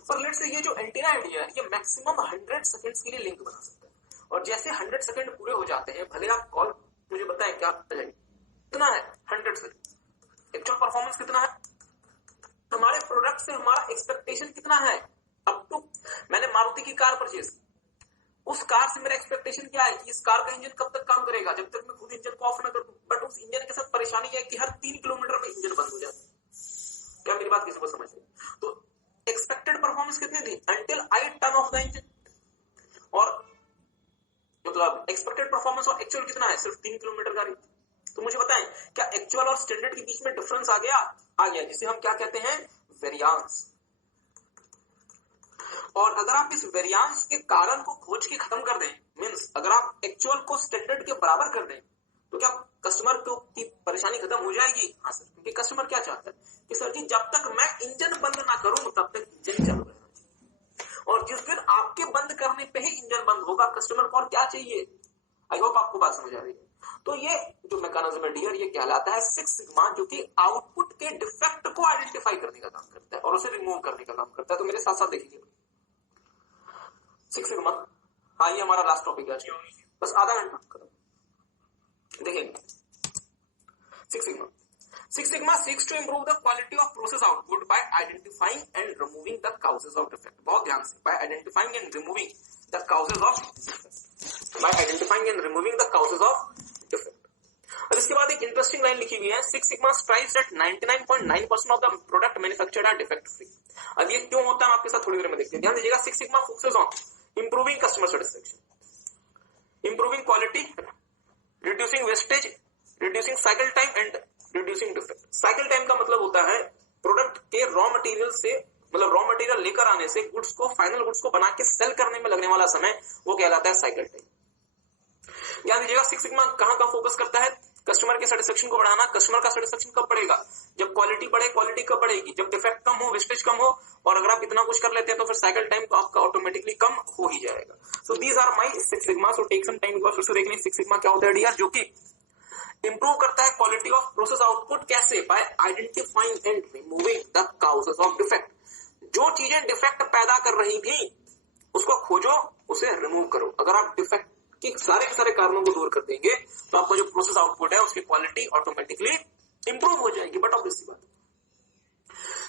पर लेट्स से ये जो एंटीना है ये मैक्सिमम 100 सेकंड्स के लिए लिंक बना सकता है, और जैसे 100 सेकंड पूरे हो जाते हैं, भले आप कॉल मुझे बताएं क्या कितना है 100 सेकंड, एक्चुअल परफॉर्मेंस कितना है, हमारे प्रोडक्ट से हमारा एक्सपेक्टेशन कितना है। अब तो मैंने मारुति की कार परचेज की, उस कार से मेरा एक्सपेक्टेशन क्या है कि इस कार का इंजन कब तक काम करेगा, जब तक मैं खुद इंजन को ऑफ ना कर दूं। बट उस इंजन के साथ परेशानी है कि हर 3 किलोमीटर में इंजन बंद हो जाता है। क्या मेरी बात किसी को समझ रही? तो एक्सपेक्टेड परफॉर्मेंस कितनी थी, until I turn off the engine, और मतलब एक्सपेक्टेड परफॉर्मेंस और एक्चुअल कितना है, सिर्फ 3 किलोमीटर का रेंज। तो मुझे बताएं क्या एक्चुअल और स्टैंडर्ड के बीच में डिफरेंस आ गया, जिसे हम क्या कहते हैं, वेरियांस। और अगर आप इस वेरियांस के कारण को खोज के खत्म कर दें, मींस अगर आप एक्चुअल को स्टैंडर्ड के बराबर कर दें, तो क्या कस्टमर को की परेशानी खत्म हो जाएगी? हाँ सर, क्योंकि कस्टमर क्या चाहता है कि सर जी जब तक मैं इंजन बंद ना करूं तब तक इंजन चालू रहना चाहिए, और जिस दिन आपके बंद करने पे ही इंजन बंद होगा, कस्टमर को और क्या चाहिए। आई होप आपको बात समझ आ रही है। तो ये जो मैकेनिज्म है डियर, ये कहलाता है सिक्स सिग्मा, जो कि आउटपुट के डिफेक्ट को आइडेंटिफाई करने का काम करता है और उसे रिमूव करने का काम करता है। तो मेरे साथ साथ देखिए सिक्स सिग्मा, हाँ ये हमारा लास्ट टॉपिक है, बस आधा घंटा खत्म। देखिए six sigma seeks to improve the quality of process output by identifying and removing the causes of defect. बहुत ध्यान से, by identifying and removing the causes of defect. और इसके बाद एक इंटरेस्टिंग लाइन लिखी हुई है, six sigma strives at 99.9% of the product manufactured are defect free. अब ये क्यों होता है आपके साथ थोड़ी देर में देखते हैं। ध्यान दीजिएगा, six sigma focuses on improving customer satisfaction, improving quality, reducing wastage, reducing cycle time and reducing defect. Cycle time का मतलब होता है प्रोडक्ट के रॉ मटेरियल से, मतलब रॉ मटेरियल लेकर आने से गुड्स को, फाइनल गुड्स को बना के सेल करने में लगने वाला समय, वो कहलाता है साइकिल टाइम। ध्यान दीजिएगा, सिक्स सिग्मा कहां का फोकस करता है, कस्टमर के सेटिस्फेक्शन को बढ़ाना। कस्टमर का सेटिस्फेक्शन कब बढ़ेगा, जब क्वालिटी बढ़े। क्वालिटी कब बढ़ेगी, जब डिफेक्ट कम हो, वेस्टेज कम हो, और अगर आप इतना कुछ कर लेते हैं तो फिर साइकिल टाइम तो आपका ऑटोमेटिकली कम हो ही जाएगा। So these are my six sigma. So take some time, एक बार फिर से देख लें सिक्स सिग्मा क्या होता है डियर, जो कि इंप्रूव करता है क्वालिटी ऑफ प्रोसेस आउटपुट। कैसे, bye identifying and removing the causes of defect. जो चीजें डिफेक्ट पैदा कर रही थी उसको खोजो, उसे रिमूव करो। अगर आप डिफेक्ट के सारे कारणों को दूर कर देंगे तो आपका जो प्रोसेस आउटपुट है उसकी क्वालिटी ऑटोमेटिकली इंप्रूव हो जाएगी, बट ऑब्वियसली बात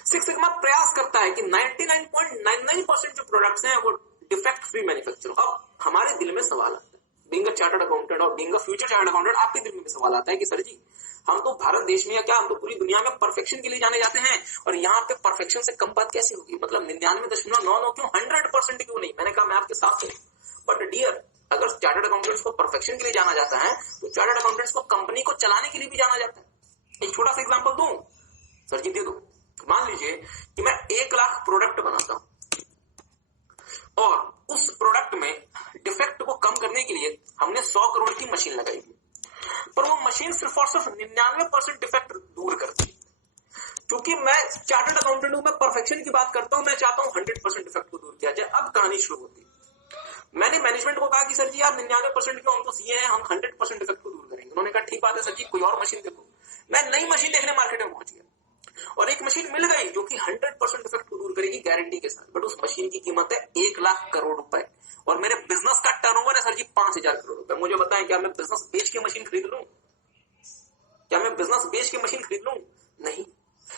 सिक्स सिग्मा प्रयास करता है कि 99.99% जो प्रोडक्ट्स हैं वो डिफेक्ट फ्री मैन्युफैक्चर। अब हमारे दिल में सवाल आता है, बीइंग अ चार्टर्ड अकाउंटेंट और being a future chartered accountant, आपके दिल में भी सवाल आता है कि सर जी हम तो भारत देश में या क्या हम तो पूरी दुनिया में परफेक्शन के लिए जाने जाते हैं और यहाँ पे परफेक्शन से कम बात कैसे होगी, मतलब 99.99 क्यों, 100% क्यों नहीं। मैंने कहा मैं आपके साथ हूं, बट डियर अगर चार्टर्ड अकाउंटेंट्स को परफेक्शन के लिए जाना जाता है तो चार्टर्ड अकाउंटेंट्स को कंपनी को चलाने के लिए भी जाना जाता है। एक छोटा सा एग्जांपल दूं, सर जी दे दो। मान लीजिए कि मैं 1 लाख प्रोडक्ट बनाता हूं और उस प्रोडक्ट में डिफेक्ट को कम करने के लिए हमने 100 करोड़ की मशीन लगाई, पर वो मशीन सिर्फ और सिर्फ 99% डिफेक्ट दूर करती है। क्योंकि मैं चार्टर्ड अकाउंटेंट हूं, मैं परफेक्शन की बात करता हूं, मैं चाहता हूं 100% डिफेक्ट को दूर किया जाए। अब कहानी शुरू होती है। मैंने मैनेजमेंट को कहा कि सर जी आप 99% क्यों, हमको सीए हैं, हम 100% डिफेक्ट को दूर करेंगे। उन्होंने कहा ठीक बात है सर जी, कोई और मशीन देखो। मैं नई मशीन देखने मार्केट में पहुंच गया और एक मशीन मिल गई जो कि 100% डिफेक्ट को दूर करेगी गारंटी के साथ, बट उस मशीन की कीमत है 1 लाख करोड़ रुपए और मेरे बिजनेस का टर्नओवर है सर जी 5000 करोड़ रुपए। मुझे बताएं क्या मैं बिजनेस बेच के मशीन खरीद लूं? क्या मैं बिजनेस बेच के मशीन खरीद लूं? नहीं।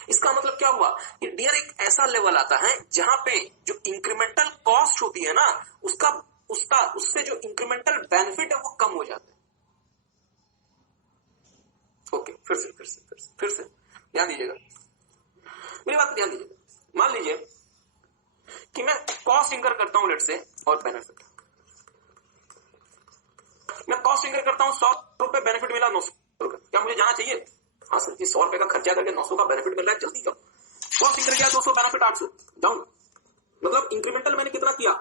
इसका मतलब क्या हुआ कि डियर एक ऐसा लेवल आता है जहां पे जो इंक्रीमेंटल कॉस्ट होती है ना उससे जो इंक्रीमेंटल बेनिफिट है वो कम हो जाता है। ओके, फिर से ध्यान दीजिएगा, मेरी बात ध्यान दीजिएगा। मान लीजिए कि मैं कॉस्ट इंकर करता हूं लेट से और बेनिफिट, मैं कॉस्ट इंकर करता हूं 100 रुपए, बेनिफिट मिला 900 रुपए। क्या मुझे जाना चाहिए? हाँ सर जी, 100 रुपए का खर्चा करके 900 का बेनिफिट मिल रहा है, जल्दी जाओ। कॉस्ट इंकर किया 200, बेनिफिट 800, डाउन। मतलब इंक्रीमेंटल मैंने कितना किया?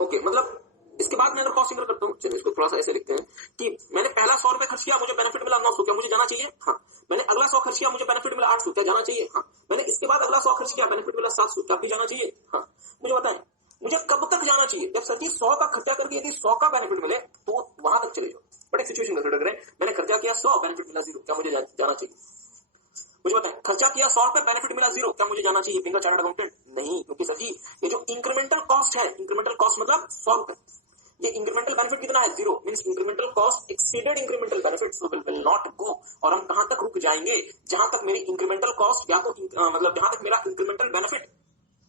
ओके, मतलब इसके बाद मैं अगर कॉस्ट इंकर करता हूं, चलिए इसको थोड़ा सा ऐसे लिखते हैं कि मैंने पहला 100 रुपए खर्च किया, मुझे बेनिफिट मिला 900, क्या मुझे जाना चाहिए? हाँ। मैंने अगला 100 खर्च किया, मुझे बेनिफिट मिला 800, क्या जाना चाहिए? हाँ। मैंने इसके बाद अगला 100 खर्च किया, बेनिफिट मिला 700, क्या भी जाना चाहिए? हाँ। मुझे बताएं मुझे कब तक जाना चाहिए? जब सर जी 100 का खर्चा करके यदि 100 का बेनिफिट मिले तो वहां तक चले जाओ। बट एक सिचुएशन कंसीडर करें, मैंने खर्चा किया 100, बेनिफिट मिला 0, क्या मुझे जाना चाहिए? मुझे बताएं, खर्चा किया 100 रुपए, बेनिफिट मिला 0, क्या मुझे जाना चाहिए? बीइंग अ चार्टर्ड अकाउंटेंट नहीं, क्योंकि सर जी ये जो इंक्रीमेंटल कॉस्ट है, इंक्रीमेंटल कॉस्ट मतलब 100 रुपए, ये इंक्रीमेंटल बेनिफिट कितना है? 0, means incremental cost exceeded incremental benefit, so will not go. और हम कहां तक रुक जाएंगे? जहां तक मेरी इंक्रीमेंटल कॉस्ट या तो मतलब जहां तक मेरा इंक्रीमेंटल बेनिफिट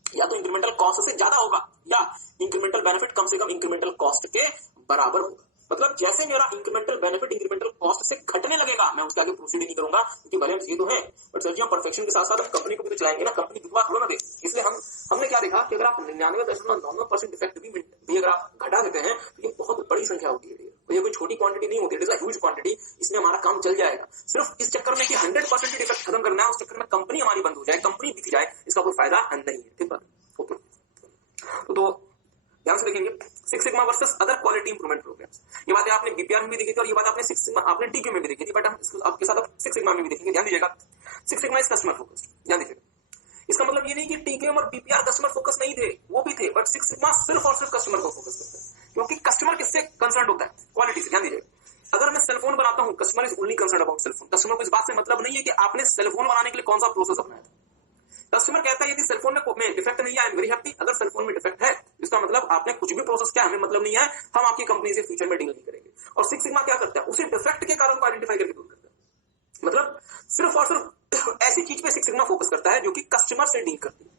या तो इंक्रीमेंटल कॉस्ट से ज्यादा होगा या इंक्रीमेंटल बेनिफिट कम से कम इंक्रीमेंटल कॉस्ट के बराबर होगा। मतलब जैसे मेरा इंक्रीमेंटल बेनिफिट इंक्रीमेंटल कॉस्ट से घटने लगेगा, मैं उसके आगे प्रोसीड नहीं करूंगा, क्योंकि भले हम ये तो है, बट सर जी हम परफेक्शन के साथ साथ हम कंपनी को भी तो चलाएंगे ना, कंपनी दुआ थोड़ा ना दे। इसलिए हमने क्या देखा कि अगर आप 99.99% डिफेक्ट भी अगर आप घटा देते हैं तो ये बहुत बड़ी संख्या होती है, ये कोई छोटी क्वांटिटी नहीं होती, it is a huge quantity. इसमें हमारा काम चल जाएगा। सिर्फ इस चक्कर में कि 100% डिफेक्ट खत्म करना है, उस चक्कर में कंपनी हमारी बंद हो जाए, कंपनी दिख जाए, इसका कोई फायदा नहीं है। ठीक बात, ओके। तो ध्यान से देखेंगे six sigma versus other quality improvement programmes. ये बातें आपने बीपीआर में भी देखी थी और ये बात आपने आपने टीक्यू में भी देखी थी, बट हम आपके साथ सिक्स सिग्मा में भी देखेंगे। ध्यान दीजिएगा, six sigma is customer focused. ध्यान दीजिएगा, इसका मतलब ये नहीं कि टीक्यू और बीपीआर कस्टमर फोकस नहीं थे, वो भी थे, बट सिक्स सिग्मा सिर्फ और सिर्फ कस्टमर को फोकस करता है, क्योंकि कस्टमर किससे कंसर्न होता है? क्वालिटी से। ध्यान दीजिएगा, अगर मैं सेलफोन बनाता हूं, customer is only concern about cellphone. Customer को इस बात से मतलब नहीं है कि आपने सेलफोन बनाने के लिए कौन सा प्रोसेस अपनाया था। कस्टमर कहता है यदि सेलफोन में डिफेक्ट नहीं है, आई एम वेरी हैप्पी। अगर सेलफोन में डिफेक्ट है, इसका मतलब आपने कुछ भी प्रोसेस किया, हमें मतलब नहीं है, हम आपकी कंपनी से फ्यूचर में डील नहीं करेंगे। और सिक्स सिग्मा क्या करता है? उसी डिफेक्ट के कारण को आइडेंटिफाई करके दूर करता है। मतलब सिर्फ और सिर्फ ऐसी चीज पे सिक्स सिग्मा फोकस करता है जो कि कस्टमर से डील करती है।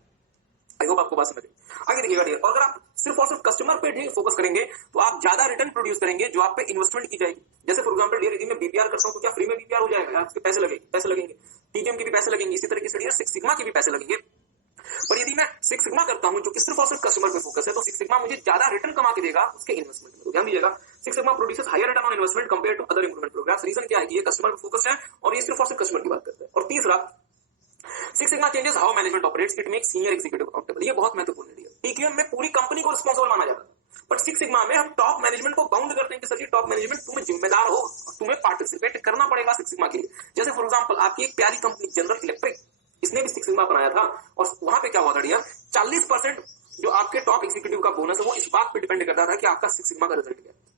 आई होप आपको बात समझ में आगे देखिएगा डियर। और अगर आप सिर्फ और सिर्फ कस्टमर पे डील फोकस करेंगे तो आप ज्यादा रिटर्न प्रोड्यूस करेंगे, जो आप पे इन्वेस्टमेंट की जाएगी। जैसे फॉर एग्जांपल डियर, यदि मैं बीपीआर करता हूं तो क्या फ्री में बीपीआर हो जाएगा? आपके पैसे लगेंगे, टीटीएम के भी पैसे लगेंगे, इसी तरीके से डियर सिक्स सिग्मा के भी पैसे लगेंगे। पर यदि मैं सिक्स सिग्मा करता हूं जो कि सिर्फ और सिर्फ कस्टमर पे फोकस है, तो सिक्स सिग्मा मुझे ज्यादा रिटर्न कमा के देगा उसके इन्वेस्टमेंट में। ध्यान दीजिएगा, six sigma produces higher return on investment compare to other improvement programmes. Reason क्या है कि ये कस्टमर पे फोकस है और ये सिर्फ और सिर्फ कस्टमर की बात करता है। और तीसरा, six sigma changes how management operates, it makes senior executive accountable. ये बहुत महत्वपूर्ण है। टीक्यूएम में पूरी कंपनी को रिस्पांसिबल माना जाता है, बट सिक्स सिग्मा में हम टॉप मैनेजमेंट को बाउंड करते हैं कि सर जी टॉप मैनेजमेंट तुम्हें जिम्मेदार हो, तुम्हें पार्टिसिपेट करना पड़ेगा सिक्स सिग्मा के लिए। जैसे फॉर एग्जांपल आपकी एक प्यारी कंपनी जनरल इलेक्ट्रिक, इसने भी सिक्स सिग्मा अपनाया था और वहां पे क्या हुआ था डियर, 40% जो आपके टॉप एग्जीक्यूटिव का बोनस है वो इस बात पे डिपेंड करता था कि आपका सिक्स सिग्मा का रिजल्ट क्या है।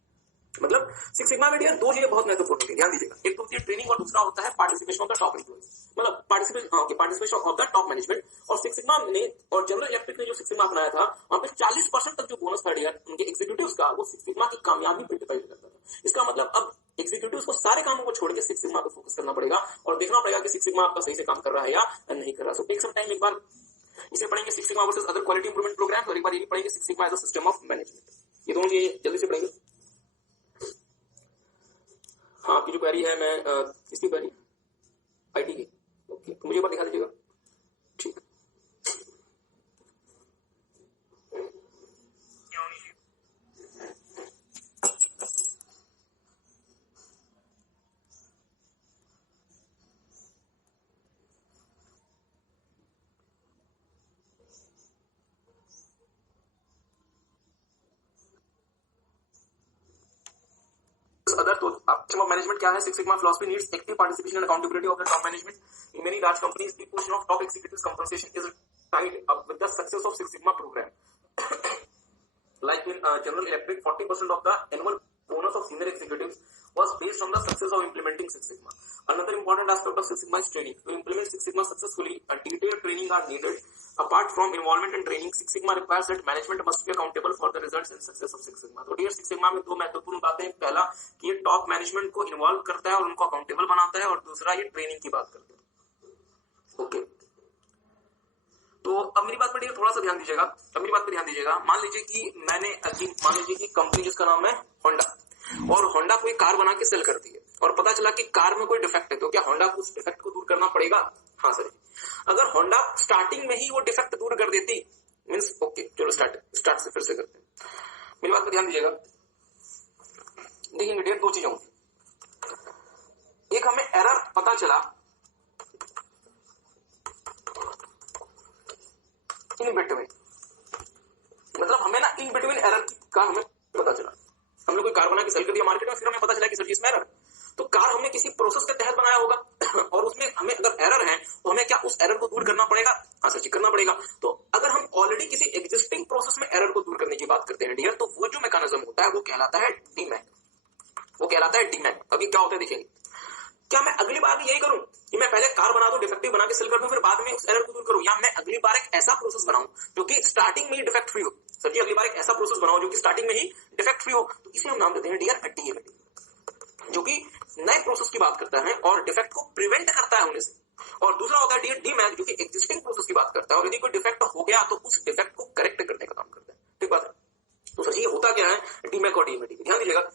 मतलब सिक्स सिग्मा में डियर दो चीजें बहुत महत्वपूर्ण है, ध्यान दीजिएगा। एक तो होती है ट्रेनिंग और दूसरा होता है participation of the top employees, मतलब participation of the top management. और सिक्स सिग्मा ने और जनरल इलेक्ट्रिक ने जो सिक्स सिग्मा अपनाया था, वहां पे 40% तक जो बोनस था डियर उनके एग्जीक्यूटिव्स का, वो सिक्स सिग्मा की कामयाबी पे डिपेंड करता था। इसका मतलब अब एग्जीक्यूटिव को सारे कामों को छोड़ के सिक्स सिग्मा पे फोकस करना पड़ेगा और देखना पड़ेगा कि सिक्स सिग्मा आपका सही से काम कर रहा है या नहीं कर रहा। सो टेक सम टाइम, एक बार इसे पढ़ेंगे six sigma versus other quality improvement programme, और एक बार ये पढ़ेंगे six sigma as a system of management. ये दोनों ये जल्दी से पढ़ेंगे। हाँ, आपकी जो क्वेरी है, मैं किसकी क्वेरी, आईटी की, ओके, तो मुझे एक बार दिखा दीजिएगा। ठीक, अदर तो सिस्टम ऑफ मैनेजमेंट क्या है? Six sigma philosophy needs active participation and accountability of the top management in many large companies. The portion of top executives compensation is tied up with the success of six sigma programme. Like in General Electric, 40% of the annual bonus of senior executives was based on the success of implementing Six Sigma. Another important aspect of Six Sigma is training. To implement Six Sigma successfully, detailed training are needed. Apart from involvement in training, Six Sigma requires that management must be accountable for the results and success of Six Sigma. तो Six Sigma में दो महत्वपूर्ण बातें हैं। पहला कि ये टॉप मैनेजमेंट को इन्वॉल्व करता है और उनको अकाउंटेबल बनाता है, और दूसरा ये ट्रेनिंग की बात करता है। ओके, तो अब मेरी बात पर थोड़ा सा ध्यान दीजिएगा, अब मेरी बात पर ध्यान दीजिएगा। मान लीजिए कि कंपनी जिसका नाम है होंडा, और होंडा कोई कार बना के सेल करती है, और पता चला कि कार में कोई डिफेक्ट है, तो क्या होंडा को उस डिफेक्ट को दूर करना पड़ेगा? हाँ सर, अगर होंडा स्टार्टिंग में ही वो डिफेक्ट दूर कर देती, मींस ओके, चलो स्टार्ट से फिर से करते हैं। मेरी बात पर ध्यान दीजिएगा। देखिए डियर, दो चीजें होंगी। एक, हमें एरर पता चला इन बिटवीन, मतलब हमें ना इन बिटवीन एरर का हमें पता चला। हमने कोई कार बना के सेल कर दिया मार्केट में, फिर हमें पता चला कि सर जी इसमें एरर, तो कार हमने किसी प्रोसेस के तहत बनाया होगा और उसमें हमें अगर एरर है तो हमें क्या उस एरर को दूर करना पड़ेगा? हाँ सर जी, करना पड़ेगा। तो अगर हम ऑलरेडी किसी एग्जिस्टिंग प्रोसेस में एरर को दूर करने की बात करते हैं डियर, तो वो जो मैकेनिज्म होता है वो कहलाता है डीमैक, वो कहलाता है डीमैक। अभी क्या होता है देखेंगे। क्या मैं अगली बार भी यही करूं कि मैं पहले कार बना दूं, डिफेक्टिव बना के सेल कर दूं, फिर बाद में उस एरर को दूर करूं, या मैं अगली बार एक ऐसा प्रोसेस बनाऊं जो कि स्टार्टिंग में ही डिफेक्ट फ्री हो? सर जी, अगली बार एक ऐसा प्रोसेस बनाओ जो कि स्टार्टिंग में ही डिफेक्ट फ्री हो, तो इसे हम नाम देते हैं डियर डीएमडी, जो कि नए प्रोसेस की बात करता है और डिफेक्ट को प्रिवेंट करता है होने से। और दूसरा होता है डियर डीमैक, जो कि एग्जिस्टिंग प्रोसेस की बात करता है और यदि कोई डिफेक्ट हो गया तो उस डिफेक्ट को करेक्ट करने का काम करता है। ठीक बात है? तो सर जी ये होता क्या है डीमैक और डीएमडी? ध्यान दीजिएगा।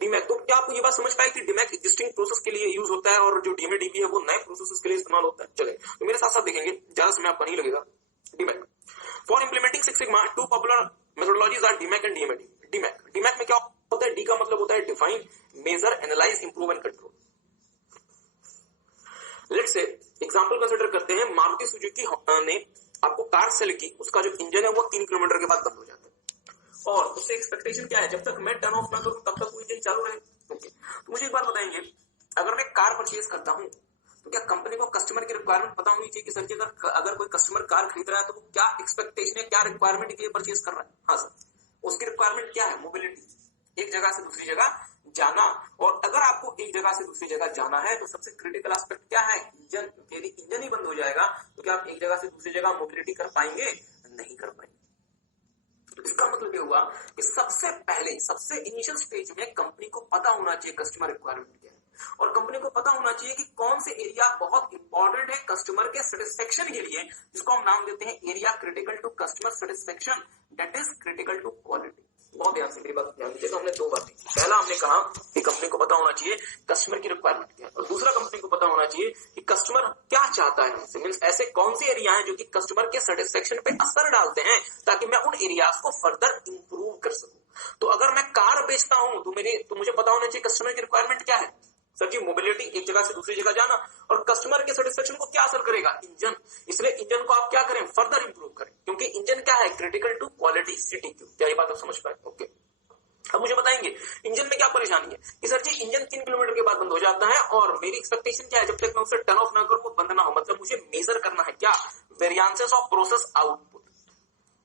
डीमैक, तो क्या आपको ये बात समझ पाए कि डीमैक एग्जिस्टिंग प्रोसेस के लिए यूज होता है और जो डीएमडी है वो नए प्रोसेस के लिए इस्तेमाल होता है। चले, तो मेरे साथ साथ देखेंगे, ज्यादा समय आपका नहीं लगेगा। DMAIC, for implementing six sigma two popular methodologies are DMAIC and DMD. DMAIC में क्या होता है? डी का मतलब होता है define, measure, analyse, improve and control. Let's say example consider करते हैं, मारुति सुजुकी ने आपको कार सेल की, उसका जो इंजन है वो 3 किलोमीटर के बाद बंद हो जाता है, और उससे एक्सपेक्टेशन क्या है? जब तक मैं टर्न ऑफ ना करूं तब तक वो इंजन चालू रहे। ओके, तो मुझे एक बात बताएंगे, अगर मैं कार परचेज करता हूं तो क्या कंपनी को कस्टमर की रिक्वायरमेंट पता होनी चाहिए कि सर जी अगर कोई कस्टमर कार खरीद रहा है तो वो क्या एक्सपेक्टेशन है, क्या रिक्वायरमेंट के लिए परचेज कर रहा है? हाँ सर, उसकी रिक्वायरमेंट क्या है? मोबिलिटी, एक जगह से दूसरी जगह जाना। और अगर आपको एक जगह से दूसरी जगह जाना है तो सबसे क्रिटिकल एस्पेक्ट क्या है? इंजन। यदि इंजन ही बंद हो जाएगा तो क्या आप एक जगह से दूसरी जगह मोबिलिटी कर पाएंगे? नहीं कर पाएंगे। तो इसका मतलब ये हुआ कि सबसे पहले, सबसे इनिशियल स्टेज में कंपनी को पता होना चाहिए कस्टमर रिक्वायरमेंट क्या है, और कंपनी को पता होना चाहिए कि कौन से एरिया बहुत इंपॉर्टेंट है कस्टमर के सेटिस्फेक्शन के लिए, जिसको हम नाम देते हैं area critical to customer satisfaction, that is critical to quality. बहुत ध्यान से मेरी बात ध्यान दीजिएगा। हमने दो बातें, पहला हमने कहा कि कंपनी को पता होना चाहिए कस्टमर की रिक्वायरमेंट क्या है, और दूसरा कंपनी को पता होना चाहिए कि कस्टमर क्या चाहता है हमसे, मींस ऐसे कौन से एरिया हैं जो कि कस्टमर के सेटिस्फेक्शन पे असर डालते हैं, ताकि मैं उन एरियाज को फर्दर इंप्रूव कर सकूं। तो अगर मैं कार बेचता हूं तो मुझे पता होना चाहिए कस्टमर की रिक्वायरमेंट क्या है। सर जी मोबिलिटी, एक जगह से दूसरी जगह जाना, और कस्टमर के सेटिस्फेक्शन को क्या असर करेगा? इंजन। इसलिए इंजन को आप क्या करें? फर्दर इंप्रूव करें, क्योंकि इंजन क्या है? Critical to quality, CTQ. क्या ये बात आप समझ पाए? ओके, अब मुझे बताएंगे इंजन में क्या परेशानी है कि सर जी इंजन 3 किलोमीटर के बाद बंद हो जाता है, और मेरी एक्सपेक्टेशन क्या है? जब तक मैं उसे टर्न ऑफ ना करूं वो बंद ना हो। मतलब मुझे मेजर करना है क्या? वेरिएंसेस ऑफ प्रोसेस आउटपुट,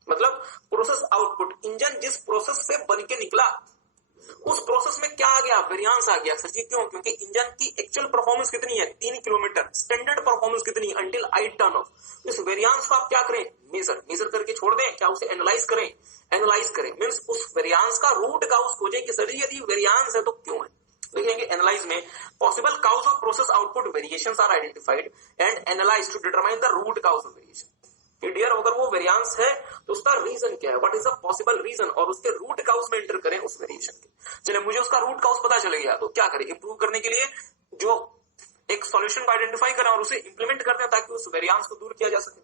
मतलब प्रोसेस आउटपुट। इंजन जिस प्रोसेस से बन के निकला उस प्रोसेस में क्या आ गया? वेरिएंस आ गया। सर जी क्यों? क्योंकि इंजन की एक्चुअल परफॉर्मेंस कितनी है? 3 किलोमीटर। स्टैंडर्ड परफॉर्मेंस कितनी? Until I turn off. इस वेरिएंस को आप क्या करें? मेजर करके छोड़ दें, क्या उसे एनालाइज करें? एनालाइज करें मींस उस वेरिएंस का रूट का उस खोजें कि सर जी यदि वेरिएंस है तो क्यों है। लेकिन लिखेंगे एनालाइज में possible cause of process output variations are identified and analyse to determine the root cause of variation. कि डियर अगर वो वेरिएंस है तो उसका रीजन क्या है, what is the possible reason, और उसके रूट काउज में एंटर करें उस वेरिएशन के। चलिए मुझे उसका रूट काउज पता चल गया तो क्या करें, इंप्रूव करने के लिए जो एक सॉल्यूशन को आइडेंटिफाई करें और उसे इंप्लीमेंट करते हैं ताकि उस वेरिएंस को दूर किया जा सके।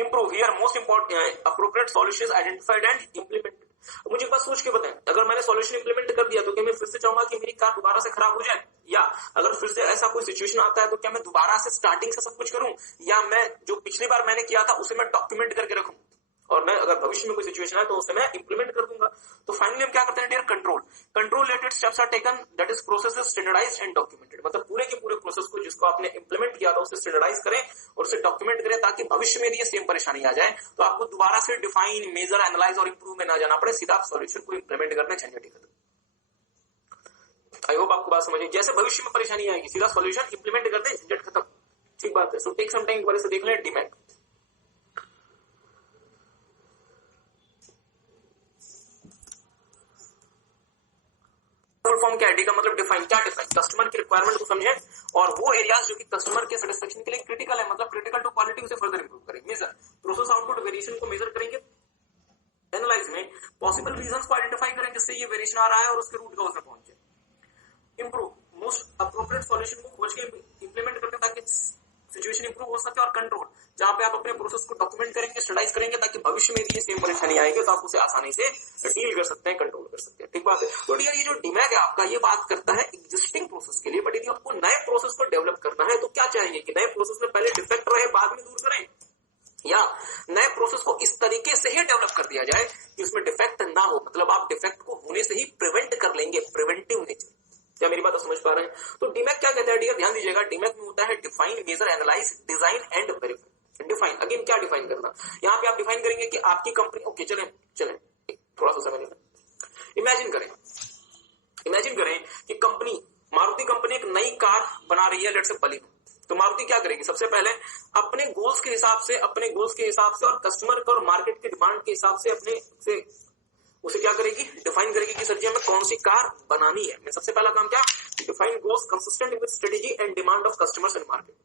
Improve here most important appropriate solution identified and implemented. मुझे एक बात सोच के बताएं, अगर मैंने सॉल्यूशन इंप्लीमेंट कर दिया तो क्या मैं फिर से चाहूंगा कि मेरी कार दोबारा से खराब हो जाए, या अगर फिर से ऐसा कोई सिचुएशन आता है तो क्या मैं दोबारा से स्टार्टिंग से सब कुछ करूं, या मैं जो पिछली बार मैंने किया था उसे मैं डॉक्यूमेंट करके रखूं और मैं अगर भविष्य में कोई सिचुएशन है तो उसे मैं इंप्लीमेंट कर दूंगा। तो फाइनली हम क्या करते हैं dear, control related steps are taken, that is process standardised and documented. मतलब पूरे के पूरे प्रोसेस को जिसको आपने इंप्लीमेंट किया था उसे स्टैंडर्डाइज करें और उसे डॉक्यूमेंट करें ताकि भविष्य में ये सेम परेशानी आ जाए तो आपको दोबारा से डिफाइन, मेजर, एनालाइज और इंप्रूव में ना जाना पड़े, सीधा आप सॉल्यूशन को इंप्लीमेंट करने झंझट ही खत्म। आई होप आपको बात समझ, जैसे भविष्य में परेशानी आएगी सीधा सॉल्यूशन इंप्लीमेंट कर दे, झंझट खत्म। ठीक बात है। सो टेक सम टाइम, दोबारा से देख लें डीमैट। फुल फॉर्म क्या है, डी का मतलब डिफाइन। क्या डिफाइन, कस्टमर की रिक्वायरमेंट को समझें और वो एरियाज जो कि कस्टमर के सेटिस्फेक्शन के लिए क्रिटिकल है, मतलब क्रिटिकल टू क्वालिटी, उसे फर्दर इंप्रूव करें। मेजर प्रोसेस आउटपुट वेरिएशन को मेजर करेंगे। एनालाइज में पॉसिबल रीजंस को आइडेंटिफाई करें जिससे ये वेरिएशन आ रहा है और उसके रूट काउज तक पहुंचे। इंप्रूव मोस्ट अप्रोप्रिएट सॉल्यूशन को खोज के इंप्लीमेंट करते ताकि सिचुएशन इंप्रूव हो सके। और कंट्रोल, जहां पे आप अपने प्रोसेस को डॉक्यूमेंट करेंगे, स्टडीज करेंगे ताकि भविष्य में भी ये सेम परेशानी आएगी तो आप उसे आसानी से डील कर सकते हैं, कंट्रोल कर सकते हैं। ठीक बात है। तो डियर ये जो डीमैग है आपका, ये बात करता है एग्जिस्टिंग प्रोसेस के लिए, बट यदि आपको नए प्रोसेस को डेवलप करना है तो क्या चाहिए कि नए प्रोसेस में पहले डिफेक्ट रहे बाद में दूर करें, या नए प्रोसेस को इस तरीके से ही डेवलप कर दिया जाए कि उसमें डिफेक्ट ना हो, मतलब आप डिफेक्ट को होने से ही प्रिवेंट कर लेंगे, प्रिवेंटिव नेचर। क्या मेरी बात समझ पा रहे हैं? तो डीमैग क्या कहता है डियर, ध्यान दीजिएगा। डीमैग में होता है define, measure, analyse, design and verify. Define, again क्या डिफाइन करना, यहाँ पे आप डिफाइन करेंगे कि आपकी कंपनी, ओके चलें थोड़ा सा समय लेना। इमेजिन करें कि कंपनी, मारुति कंपनी एक नई कार बना रही है, लेट्स से बलिनो। तो मारुति क्या करेगी, सबसे पहले अपने गोल्स के हिसाब से और कस्टमर और मार्केट की डिमांड के हिसाब से उसे क्या करेगी, डिफाइन करेगी कि सर जी हमें कौन सी कार बनानी है। मैं सबसे पहला काम क्या, define goals consistent with strategy and demand of customers and market.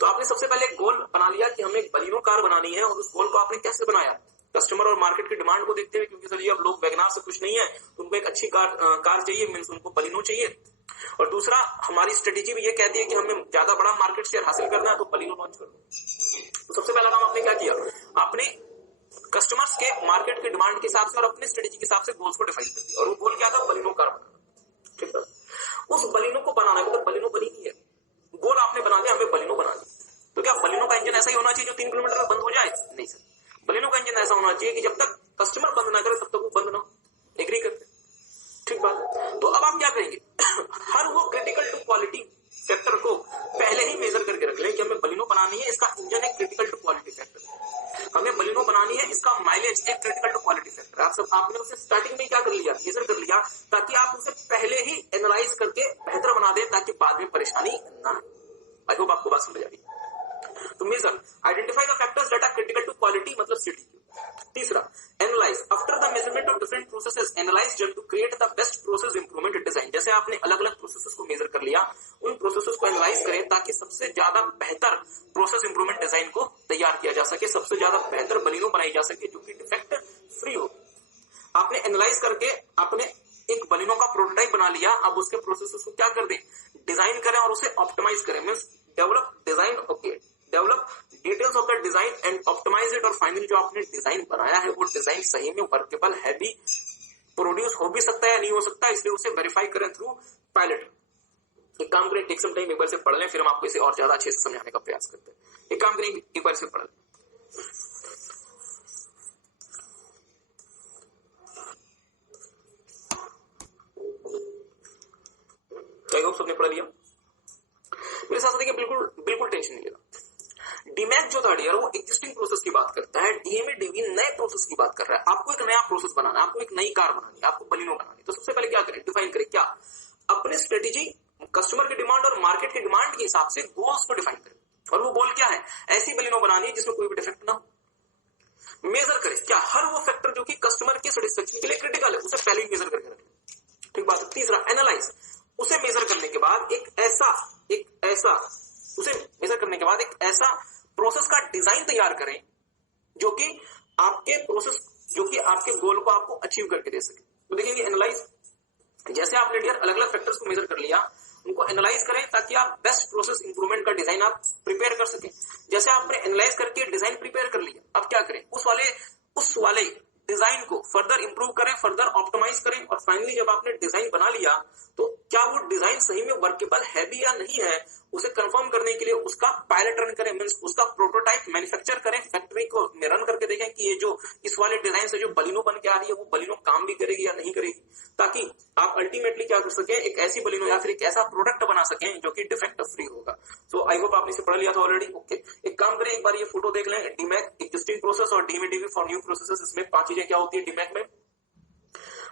तो आपने सबसे पहले एक गोल बना लिया कि हमें एक बलिनो कार बनानी है, और उस गोल को आपने कैसे बनाया, कस्टमर और मार्केट की डिमांड को देखते हुए, क्योंकि सर जी अब लोग वैगनार से खुश नहीं है तो उनको एक अच्छी कार चाहिए, मीन्स उनको बलिनो चाहिए। और दूसरा, हमारी स्ट्रेटेजी भी ये कहती है कि हमें ज्यादा बड़ा मार्केट शेयर हासिल करना है तो बलिनो लॉन्च करना। तो सबसे पहला काम आपने क्या किया, आपने कस्टमर्स के मार्केट के डिमांड के हिसाब से और अपने स्ट्रेटेजी के हिसाब से गोल्स को डिफाइन कर दिया, और वो गोल क्या था, बलिनो कार बनाना। ठीक है। उस बलिनो को बनाना है, मतलब बलिनो बनी नहीं है, गोल आपने बना दिया हमें बलिनो बनानी। तो क्या बलिनो का इंजन ऐसा ही होना चाहिए जो 3 किलोमीटर में बंद हो जाए? नहीं सर, बलिनो का इंजन ऐसा होना चाहिए कि जब तक कस्टमर बंद ना करे तब तक वो बंद ना हो। एग्री करते? ठीक बात। तो अब आप क्या करेंगे, हर वो क्रिटिकल टू क्वालिटी फैक्टर को पहले ही मेजर करके रख ले कि हमें बलिनो बनानी है, इसका इंजन एक क्रिटिकल टू क्वालिटी फैक्टर, हमें बलिनो बनानी है, इसका माइलेज एक क्रिटिकल टू क्वालिटी फैक्टर। आपने उसे स्टार्टिंग में क्या कर लिया, मेजर कर लिया, ताकि आप उसे पहले ही एनालाइज करके बेहतर बना दें ताकि बाद में परेशानी ना। आई होप आपको बात समझ आ रही है। तो measure, identify the factors that are critical to quality, मतलब सीटीक्यू। तीसरा, analyse, after the measurement of different processes analyse to create the best process improvement design. जैसे आपने अलग अलग प्रोसेसेस को मेजर कर लिया, उन प्रोसेसेस को एनालाइज करें ताकि सबसे ज्यादा बेहतर प्रोसेस इंप्रूवमेंट डिजाइन को तैयार किया जा सके, सबसे ज्यादा बेहतर बलिनो बनाई जा सके जो कि डिफेक्ट फ्री हो। आपने एनालाइज करके आपने एक बलिनो का प्रोटोटाइप बना लिया, अब उसके प्रोसेसेस को क्या कर दें, डिजाइन करें और उसे ऑप्टिमाइज करें, means develop design, okay, develop details of the design and optimise it. और फाइनली जो आपने डिजाइन बनाया है वो डिजाइन सही में वर्केबल है भी, प्रोड्यूस हो भी सकता है या नहीं हो सकता, इसलिए उसे वेरीफाई करें थ्रू पायलट। एक काम करें, टेक सम टाइम, एक बार से पढ़ लें, फिर हम आपको इसे और ज्यादा अच्छे से समझाने का प्रयास करते हैं। एक काम करें, एक बार से पढ़ लें। आई होप सबने पढ़ लिया। मेरे साथ देखिए, बिल्कुल टेंशन नहीं लेना। डीमैग जो था डियर, वो एग्जिस्टिंग प्रोसेस की बात करता है, डीएमए नए प्रोसेस की बात कर रहा है। आपको एक नया प्रोसेस बनाना है, आपको एक नई कार बनानी है, आपको बलिनो बनानी है। तो सबसे पहले क्या करें, डिफाइन करें, क्या अपने स्ट्रेटेजी, कस्टमर की डिमांड और मार्केट की डिमांड के हिसाब से गोल्स को डिफाइन करें। और वो गोल क्या है, ऐसी बलिनो बनानी है जिसमें कोई भी डिफेक्ट ना हो। मेजर करें, क्या हर वो फैक्टर जो कि कस्टमर के सेटिस्फेक्शन के लिए क्रिटिकल है उसे पहले ही मेजर करके रखें। ठीक बात है। तीसरा, एनालाइज, उसे मेजर करने के बाद एक ऐसा प्रोसेस का डिजाइन तैयार करें जो कि आपके गोल को आपको अचीव करके दे सके। तो देखेंगे एनालाइज, जैसे आपने डियर अलग अलग फैक्टर्स को मेजर कर लिया, उनको एनालाइज करें ताकि आप बेस्ट प्रोसेस इंप्रूवमेंट का डिजाइन आप प्रिपेयर कर सकें। जैसे आपने एनालाइज करके डिजाइन प्रिपेयर कर लिया, अब क्या करें, उस वाले डिजाइन को फर्दर इंप्रूव करें, फर्दर ऑप्टिमाइज करें, और फाइनली जब आपने डिजाइन बना लिया तो क्या वो डिजाइन सही में वर्केबल है भी या नहीं है, उसे कंफर्म करने के लिए उसका पायलट रन करें, मींस उसका प्रोटोटाइप मैन्युफैक्चर करें, फैक्ट्री को में रन करके देखें कि ये जो इस वाले डिजाइन से जो बलिनो बन के आ रही है वो बलिनो काम भी करेगी या नहीं करेगी, ताकि आप अल्टीमेटली क्या कर सकें, एक ऐसी बलिनो या फिर एक ऐसा प्रोडक्ट बना सकें जो कि डिफेक्ट फ्री होगा। सो आई होप आपने इसे पढ़ लिया था ऑलरेडी। ओके, एक काम करें, एक बार ये फोटो देख लें, डीमैक एग्जिस्टिंग प्रोसेस और डीएमडीवी फॉर न्यू प्रोसेसेस, इसमें 5 चीजें क्या होती है डीमैक में।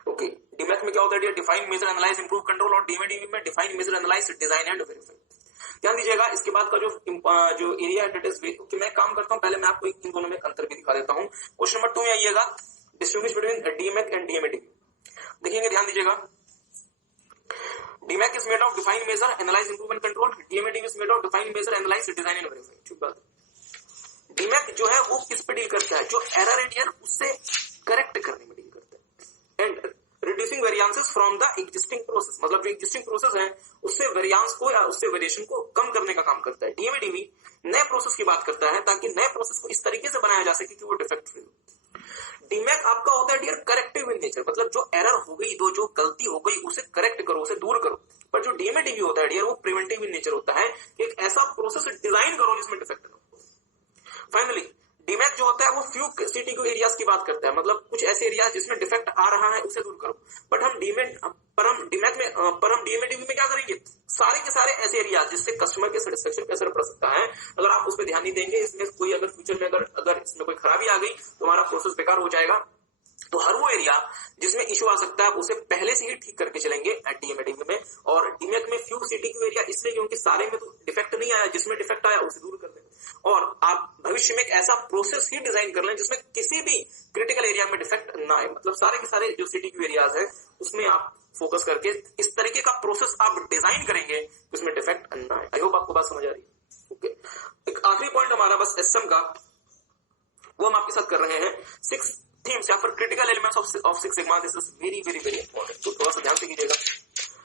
ओके, डीमैक में क्या होता है, define, measure, analyse, improve, control, और डीएमडीवी में define, measure, analyse, design and verify. ध्यान दीजिएगा, इसके बाद का जो एरिया है, कि मैं काम करता हूं, पहले मैं आपको इन दोनों में अंतर भी दिखा देता हूं। क्वेश्चन नंबर 2 में आइएगा, distinguish between DMAIC and DMADV. देखिएगा, ध्यान दीजिएगा, DMAIC is made of define, measure, analyse, improve and control, DMADV is made of define, measure, analyse, design and verify. ठीक बात। डीमैक जो है वो किस पे डील करता है, जो एरर है डियर उससे करेक्ट करने में डील करता है, and reducing variances from the existing process, मतलब जो एग्जिस्टिंग प्रोसेस है उससे वेरिएंस को या उससे वेरिएशन को कम करने का काम करता है। डीएमडीवी नए प्रोसेस की बात करता है ताकि नए प्रोसेस को इस तरीके से बनाया जा सके कि वो डिफेक्ट फ्री हो। डीमैक आपका होता है डियर करेक्टिव इन नेचर, मतलब जो एरर हो गई, जो गलती हो गई उसे करेक्ट करो, उसे दूर करो। पर जो डीएमडीवी होता है डियर वो प्रिवेंटिव इन नेचर होता है कि एक ऐसा प्रोसेस डिजाइन करो जिसमें डिफेक्ट ना हो। फाइनली डीमैक जो होता है वो फ्यू सीटीक्यू एरियाज की बात करता है, मतलब कुछ ऐसे एरियाज जिसमें डिफेक्ट आ रहा है उसे दूर करो। बट हम डीएमडीवी में क्या करेंगे, सारे के सारे ऐसे एरियाज जिससे कस्टमर के सेटिस्फेक्शन पे असर पड़ सकता है, अगर आप उस पर ध्यान नहीं देंगे, इसमें कोई अगर फ्यूचर में अगर इसमें कोई खराबी आ गई तो हमारा प्रोसेस बेकार हो जाएगा। तो हर वो एरिया जिसमें इश्यू आ सकता है उसे पहले से ही ठीक करके चलेंगे डीएमडीवी में। और डीमैक में फ्यू सीटीक्यू एरिया इसलिए क्योंकि सारे में तो डिफेक्ट नहीं आया, जिसमें डिफेक्ट आया उसे दूर कर दें, और आप भविष्य में एक ऐसा प्रोसेस ही डिजाइन कर लें जिसमें किसी भी क्रिटिकल एरिया में डिफेक्ट ना आए, मतलब सारे के सारे जो सीटीक्यू एरियाज है उसमें आप फोकस करके इस तरीके का प्रोसेस आप डिजाइन करेंगे जिसमें डिफेक्ट ना आए। आई होप आपको बात समझ आ रही है। ओके, एक आखिरी पॉइंट हमारा बस एसएम का, वो हम आपके साथ कर रहे हैं 6 थीम्स या फिर critical elements of six sigma. This is very very very important, तो थोड़ा सा ध्यान से कीजिएगा।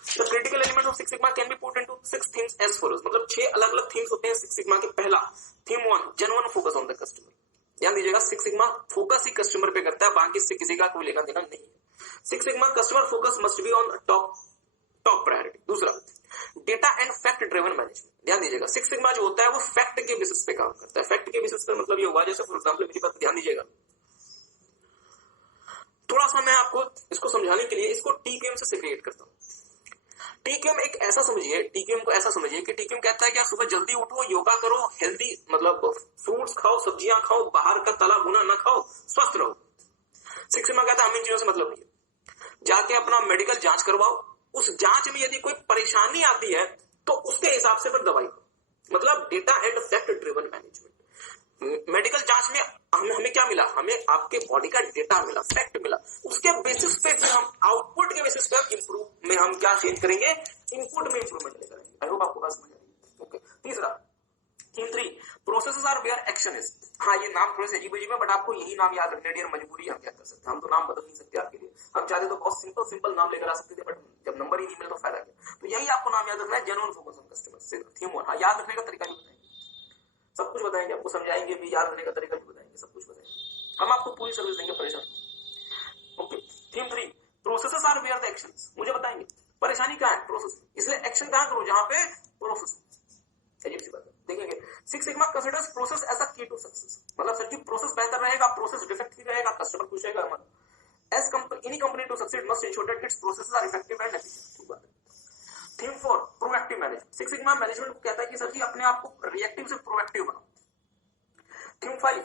The critical element of Six Sigma can be put into 6 themes as follows, मतलब 6 अलग अलग थीम्स होते हैं सिक्स सिग्मा के। पहला theme 1, genuine focus on the customer. ध्यान दीजिएगा, सिक्स सिग्मा फोकस ही कस्टमर पे करता है, बाकी से किसी का कोई लेना देना नहीं है। Six sigma customer focus must be on top priority. दूसरा, data and fact driven management. ध्यान दीजिएगा, सिक्स सिग्मा जो होता है वो फैक्ट के बेसिस पे काम करता है। फैक्ट के बेसिस पे मतलब ये हुआ, जैसे फॉर एग्जाम्पल मेरी बात ध्यान दीजिएगा, थोड़ा सा मैं आपको इसको समझाने के लिए इसको टीक्यूएम से सेग्रीगेट करता हूं। टीक्यूएम एक ऐसा समझिए, टीक्यूएम को ऐसा समझिए कि टीक्यूएम कहता है कि आप सुबह जल्दी उठो, योगा करो, हेल्दी मतलब फ्रूट्स खाओ, सब्जियां खाओ, बाहर का तला भुना ना खाओ, स्वस्थ रहो। सिक्स सिग्मा कहता है हमें इन चीजों से मतलब नहीं है, जाके अपना मेडिकल जांच करवाओ, उस जांच में यदि कोई परेशानी आती है तो उसके हिसाब से फिर दवाई दो, मतलब data and fact driven management. Medical जांच में हमें क्या मिला, हमें आपके बॉडी का डेटा मिला, फैक्ट मिला, उसके बेसिस पे फिर हम आउटपुट के बेसिस पे इंप्रूव में हम क्या चेंज करेंगे, इनपुट में इंप्रूवमेंट लेकर आएंगे। आई होप आपको बात समझ आ रही है। ओके, तीसरा theme 3, processes are where action is. हाँ, ये नाम थोड़े से अजीब अजीब है, बट आपको यही नाम याद रखने डियर मजबूरी, हम क्या कर सकते हैं, हम तो नाम बदल नहीं सकते आपके लिए। हम चाहते तो बहुत सिंपल नाम लेकर आ सकते थे, बट जब नंबर ही नहीं मिला तो फायदा क्या। तो यही आपको नाम याद रखना है, genuine focus on customer, theme 1। हाँ, याद रखने का तरीका भी बताएंगे, सब कुछ बताएंगे आपको, समझाएंगे भी, याद रखने का तरीका भी बताएंगे, सब कुछ बताएंगे, हम आपको पूरी सर्विस देंगे, परेशान। Okay, theme 3, processes are where the actions. मुझे बताएंगे परेशानी क्या है, प्रोसेस, इसलिए एक्शन कहां करो, जहां पे प्रोसेस। अजीब सी बात है, देखेंगे six sigma considers process as a key to success, मतलब सर की प्रोसेस बेहतर रहेगा, प्रोसेस डिफेक्ट फ्री रहेगा, कस्टमर खुश रहेगा हमारा। As any company to succeed must ensure that its processes are effective and efficient. Theme 4, proactive management. Six sigma management को कहता है कि सर जी अपने आप को रिएक्टिव से प्रोएक्टिव बनाओ। Theme 5,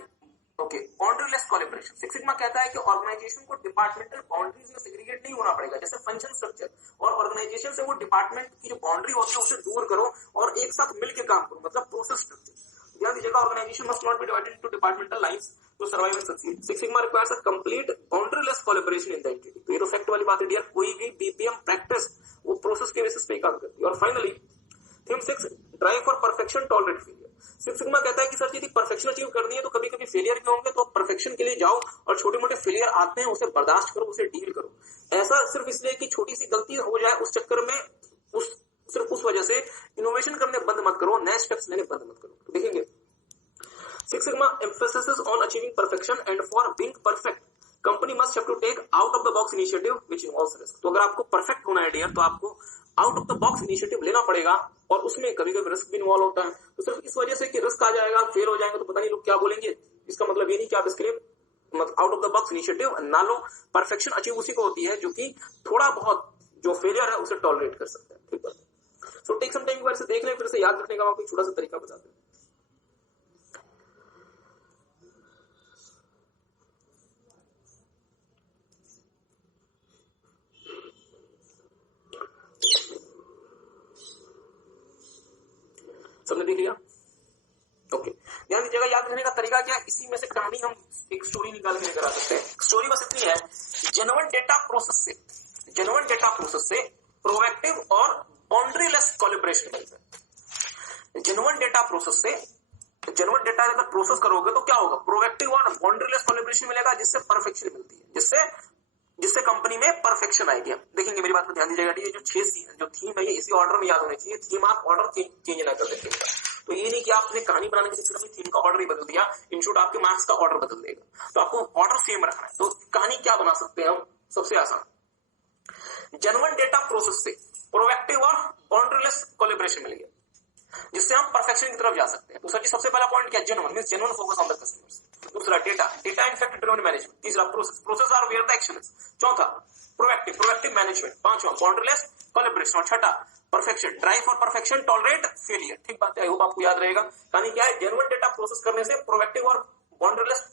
okay, बाउंड्रीलेस collaboration. Six sigma कहता है कि ऑर्गेनाइजेशन को डिपार्टमेंटल बाउंड्रीज में सेग्रीगेट नहीं होना पड़ेगा, जैसे फंक्शन स्ट्रक्चर, और ऑर्गेनाइजेशन से वो डिपार्टमेंट की जो बाउंड्री होती है उसे दूर करो और एक साथ मिलकर काम करो, मतलब प्रोसेस स्ट्रक्चर। ध्यान दीजिएगा, organisation must not be divided into departmental lines to survive and succeed. Six sigma requires a complete boundaryless collaboration in the entity. तो ये तो फैक्ट वाली बात है डियर, कोई भी बीपीएम प्रैक्टिस वो प्रोसेस के बेसिस पे काम करती है। और finally theme 6 drive for perfection tolerate failure. Six sigma कहता है कि सर यदि परफेक्शन अचीव करनी है तो कभी कभी फेलियर भी होंगे, तो परफेक्शन के लिए जाओ और छोटे मोटे फेलियर आते हैं उसे बर्दाश्त करो, उसे डील करो। ऐसा सिर्फ इसलिए कि छोटी सी गलती हो जाए उस चक्कर में सिर्फ उस वजह से इनोवेशन करने बंद मत करो, नए स्टेप्स लेने बंद मत करो। तो देखेंगे Six Sigma emphasizes on achieving perfection, and for being perfect, company must have to take out of the box initiative which involves risk. तो अगर आपको परफेक्ट होना है डियर, तो आपको out of the box initiative लेना पड़ेगा, और उसमें कभी कभी रिस्क भी इन्वॉल्व होता है। तो सिर्फ इस वजह से कि रिस्क आ जाएगा, फेल हो जाएंगे, तो पता नहीं लोग क्या बोलेंगे, इसका मतलब ये नहीं कि आप इसके लिए मतलब out of the box initiative ना लो। परफेक्शन अचीव उसी को होती है जो कि थोड़ा बहुत जो फेलियर है उसे टॉलरेट कर सकता है। ठीक है, सो टेक सम टाइम, एक बार से देख लें, फिर से याद रखने का आपको छोटा सा तरीका बताते हैं। सबने देख लिया? ओके, ध्यान दीजिएगा, याद रखने का तरीका क्या है, इसी में से कहानी हम एक स्टोरी निकाल के लेकर आ सकते हैं। स्टोरी बस इतनी है, जेन्युइन डेटा प्रोसेस से प्रोएक्टिव और बाउंड्रीलेस कोलैबोरेशन मिलता है। जेन्युइन डेटा अगर प्रोसेस करोगे तो क्या होगा, प्रोएक्टिव और बाउंड्रीलेस कोलैबोरेशन मिलेगा, जिससे परफेक्शन मिलती है, जिससे कंपनी में परफेक्शन आएगी। देखेंगे, मेरी बात को ध्यान दीजिएगा, ये जो थीम है ये इसी ऑर्डर में याद होनी चाहिए। थीम आप ऑर्डर चेंज ना कर देते, तो ये नहीं कि आपने कहानी बनाने के चक्कर में थीम का ऑर्डर ही बदल दिया, इंस्टीट्यूट आपके मार्क्स का ऑर्डर बदल देगा। तो आपको ऑर्डर सेम रखना है। तो कहानी क्या बना सकते हैं हम, सबसे आसान, जेन्युइन डेटा प्रोसेस से प्रोएक्टिव और बाउंड्रीलेस कोलैबोरेशन मिल गया, जिससे हम परफेक्शन की तरफ जा सकते हैं। तो सर जी सबसे पहला पॉइंट क्या, genuine means genuine focus on the customers. दूसरा data in fact driven management. तीसरा process are where the action is. चौथा प्रोएक्टिव मैनेजमेंट। पांचवा बाउंड्रीलेस कोलैबोरेशन। और छठा perfection, drive for perfection tolerate failure. ठीक बात है, आई होप आपको याद रहेगा। कहानी क्या है, जेन्युइन डेटा प्रोसेस करने से प्रोएक्टिव और बाउंड्रीलेस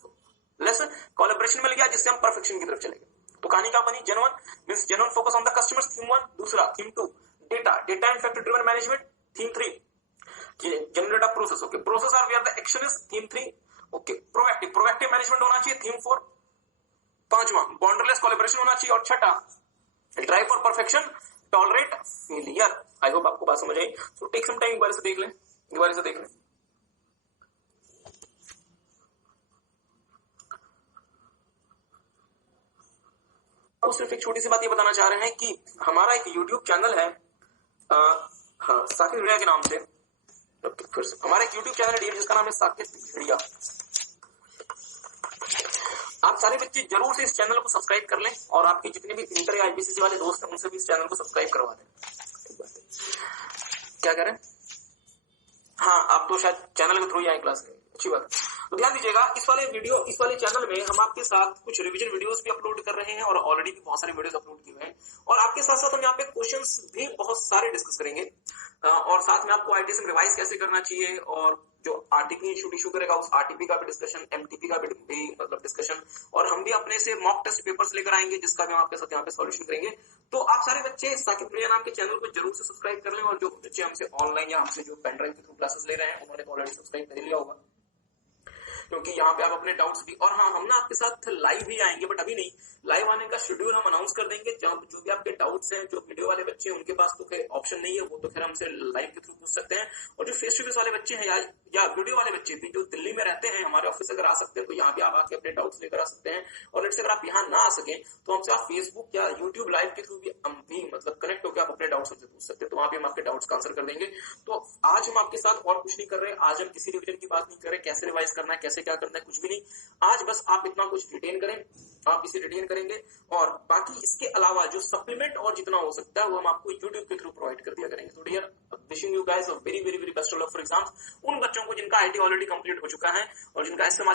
कोलैबोरेशन मिल गया, जिससे हम परफेक्शन की तरफ चले गए। तो कहानी क्या बनी, genuine means genuine focus on the customers, theme 1। दूसरा theme 2 data in fact driven management. Theme 3 genuine data process. Okay, process are where the action is. Theme 3 okay, proactive management होना चाहिए। थीम 4। पांचवा बाउंड्रीलेस कोलैबोरेशन होना चाहिए। और छठा drive for perfection tolerate failure. I hope आपको बात समझ आई। सो टेक सम टाइम, एक बार से देख लें। तो सिर्फ एक छोटी सी बात ये बताना चाह रहे हैं कि हमारा एक YouTube चैनल है, हाँ, साकिब भिड़िया के नाम से। फिर से हमारा एक YouTube चैनल है जिसका नाम है साकिब भिड़िया। आप सारे बच्चे जरूर से इस चैनल को सब्सक्राइब कर लें, और आपके जितने भी इंटर या आईपीसीसी वाले दोस्त हैं उनसे भी इस चैनल को सब्सक्राइब करवा दें। क्या करें, हाँ, आप तो शायद चैनल के थ्रू ही आए क्लास में, अच्छी बात। तो ध्यान दीजिएगा, इस वाले चैनल में हम आपके साथ कुछ रिवीजन वीडियोस भी अपलोड कर रहे हैं, और ऑलरेडी भी बहुत सारे वीडियोस अपलोड किए हैं, और आपके साथ साथ हम यहाँ पे क्वेश्चंस भी बहुत सारे डिस्कस करेंगे, और साथ में आपको आईटीएस में रिवाइज कैसे करना चाहिए, और जो आरटीपी इंस्टीट्यूट इशू करेगा उस आरटीपी का भी डिस्कशन, एमटीपी का भी मतलब डिस्कशन, और हम भी अपने से मॉक टेस्ट पेपर्स लेकर आएंगे, जिसका भी हम आपके साथ यहाँ पे सॉल्यूशन करेंगे। तो आप सारे बच्चे साकिब भिड़िया नाम के चैनल को जरूर से सब्सक्राइब कर लें, और जो बच्चे हमसे ऑनलाइन या हमसे जो पेन ड्राइव के थ्रू क्लासेस ले रहे हैं उन्होंने ऑलरेडी सब्सक्राइब कर लिया होगा, क्योंकि यहाँ पे आप अपने डाउट्स भी, और हाँ, हम ना आपके साथ लाइव भी आएंगे, बट अभी नहीं, लाइव आने का शेड्यूल हम अनाउंस कर देंगे। जो भी आपके डाउट्स हैं, जो वीडियो वाले बच्चे हैं उनके पास तो खैर ऑप्शन नहीं है, वो तो खैर हमसे लाइव के थ्रू पूछ सकते हैं, और जो फेस टू फेस वाले बच्चे हैं या वीडियो वाले बच्चे भी जो दिल्ली में रहते हैं, हमारे ऑफिस अगर आ सकते हैं तो यहाँ भी आप आके अपने डाउट्स लेकर आ सकते हैं। और लेट्स से अगर आप यहाँ ना आ सके तो हमसे आप फेसबुक या यूट्यूब लाइव के थ्रू भी मतलब कनेक्ट होकर आप अपने डाउट्स हमसे पूछ सकते हैं, तो वहां भी हम आपके डाउट्स का आंसर कर देंगे। तो आज हम आपके साथ और कुछ नहीं कर रहे, आज हम किसी रिवीजन की बात नहीं कर रहे, कैसे रिवाइज करना है, कैसे क्या करना है, कुछ भी नहीं। आज बस आप इतना कुछ रिटेन करें, आप इसे रिटेन करेंगे, और बाकी इसके अलावा जो सप्लीमेंट और जितना हो सकता है वो हम आपको यूट्यूब के थ्रू प्रोवाइड कर दिया करेंगे। तो dear, wishing you guys a very very very best of luck for exams. उन बच्चों को जिनका आईटी ऑलरेडी कंप्लीट हो चुका है और जिनका एसएम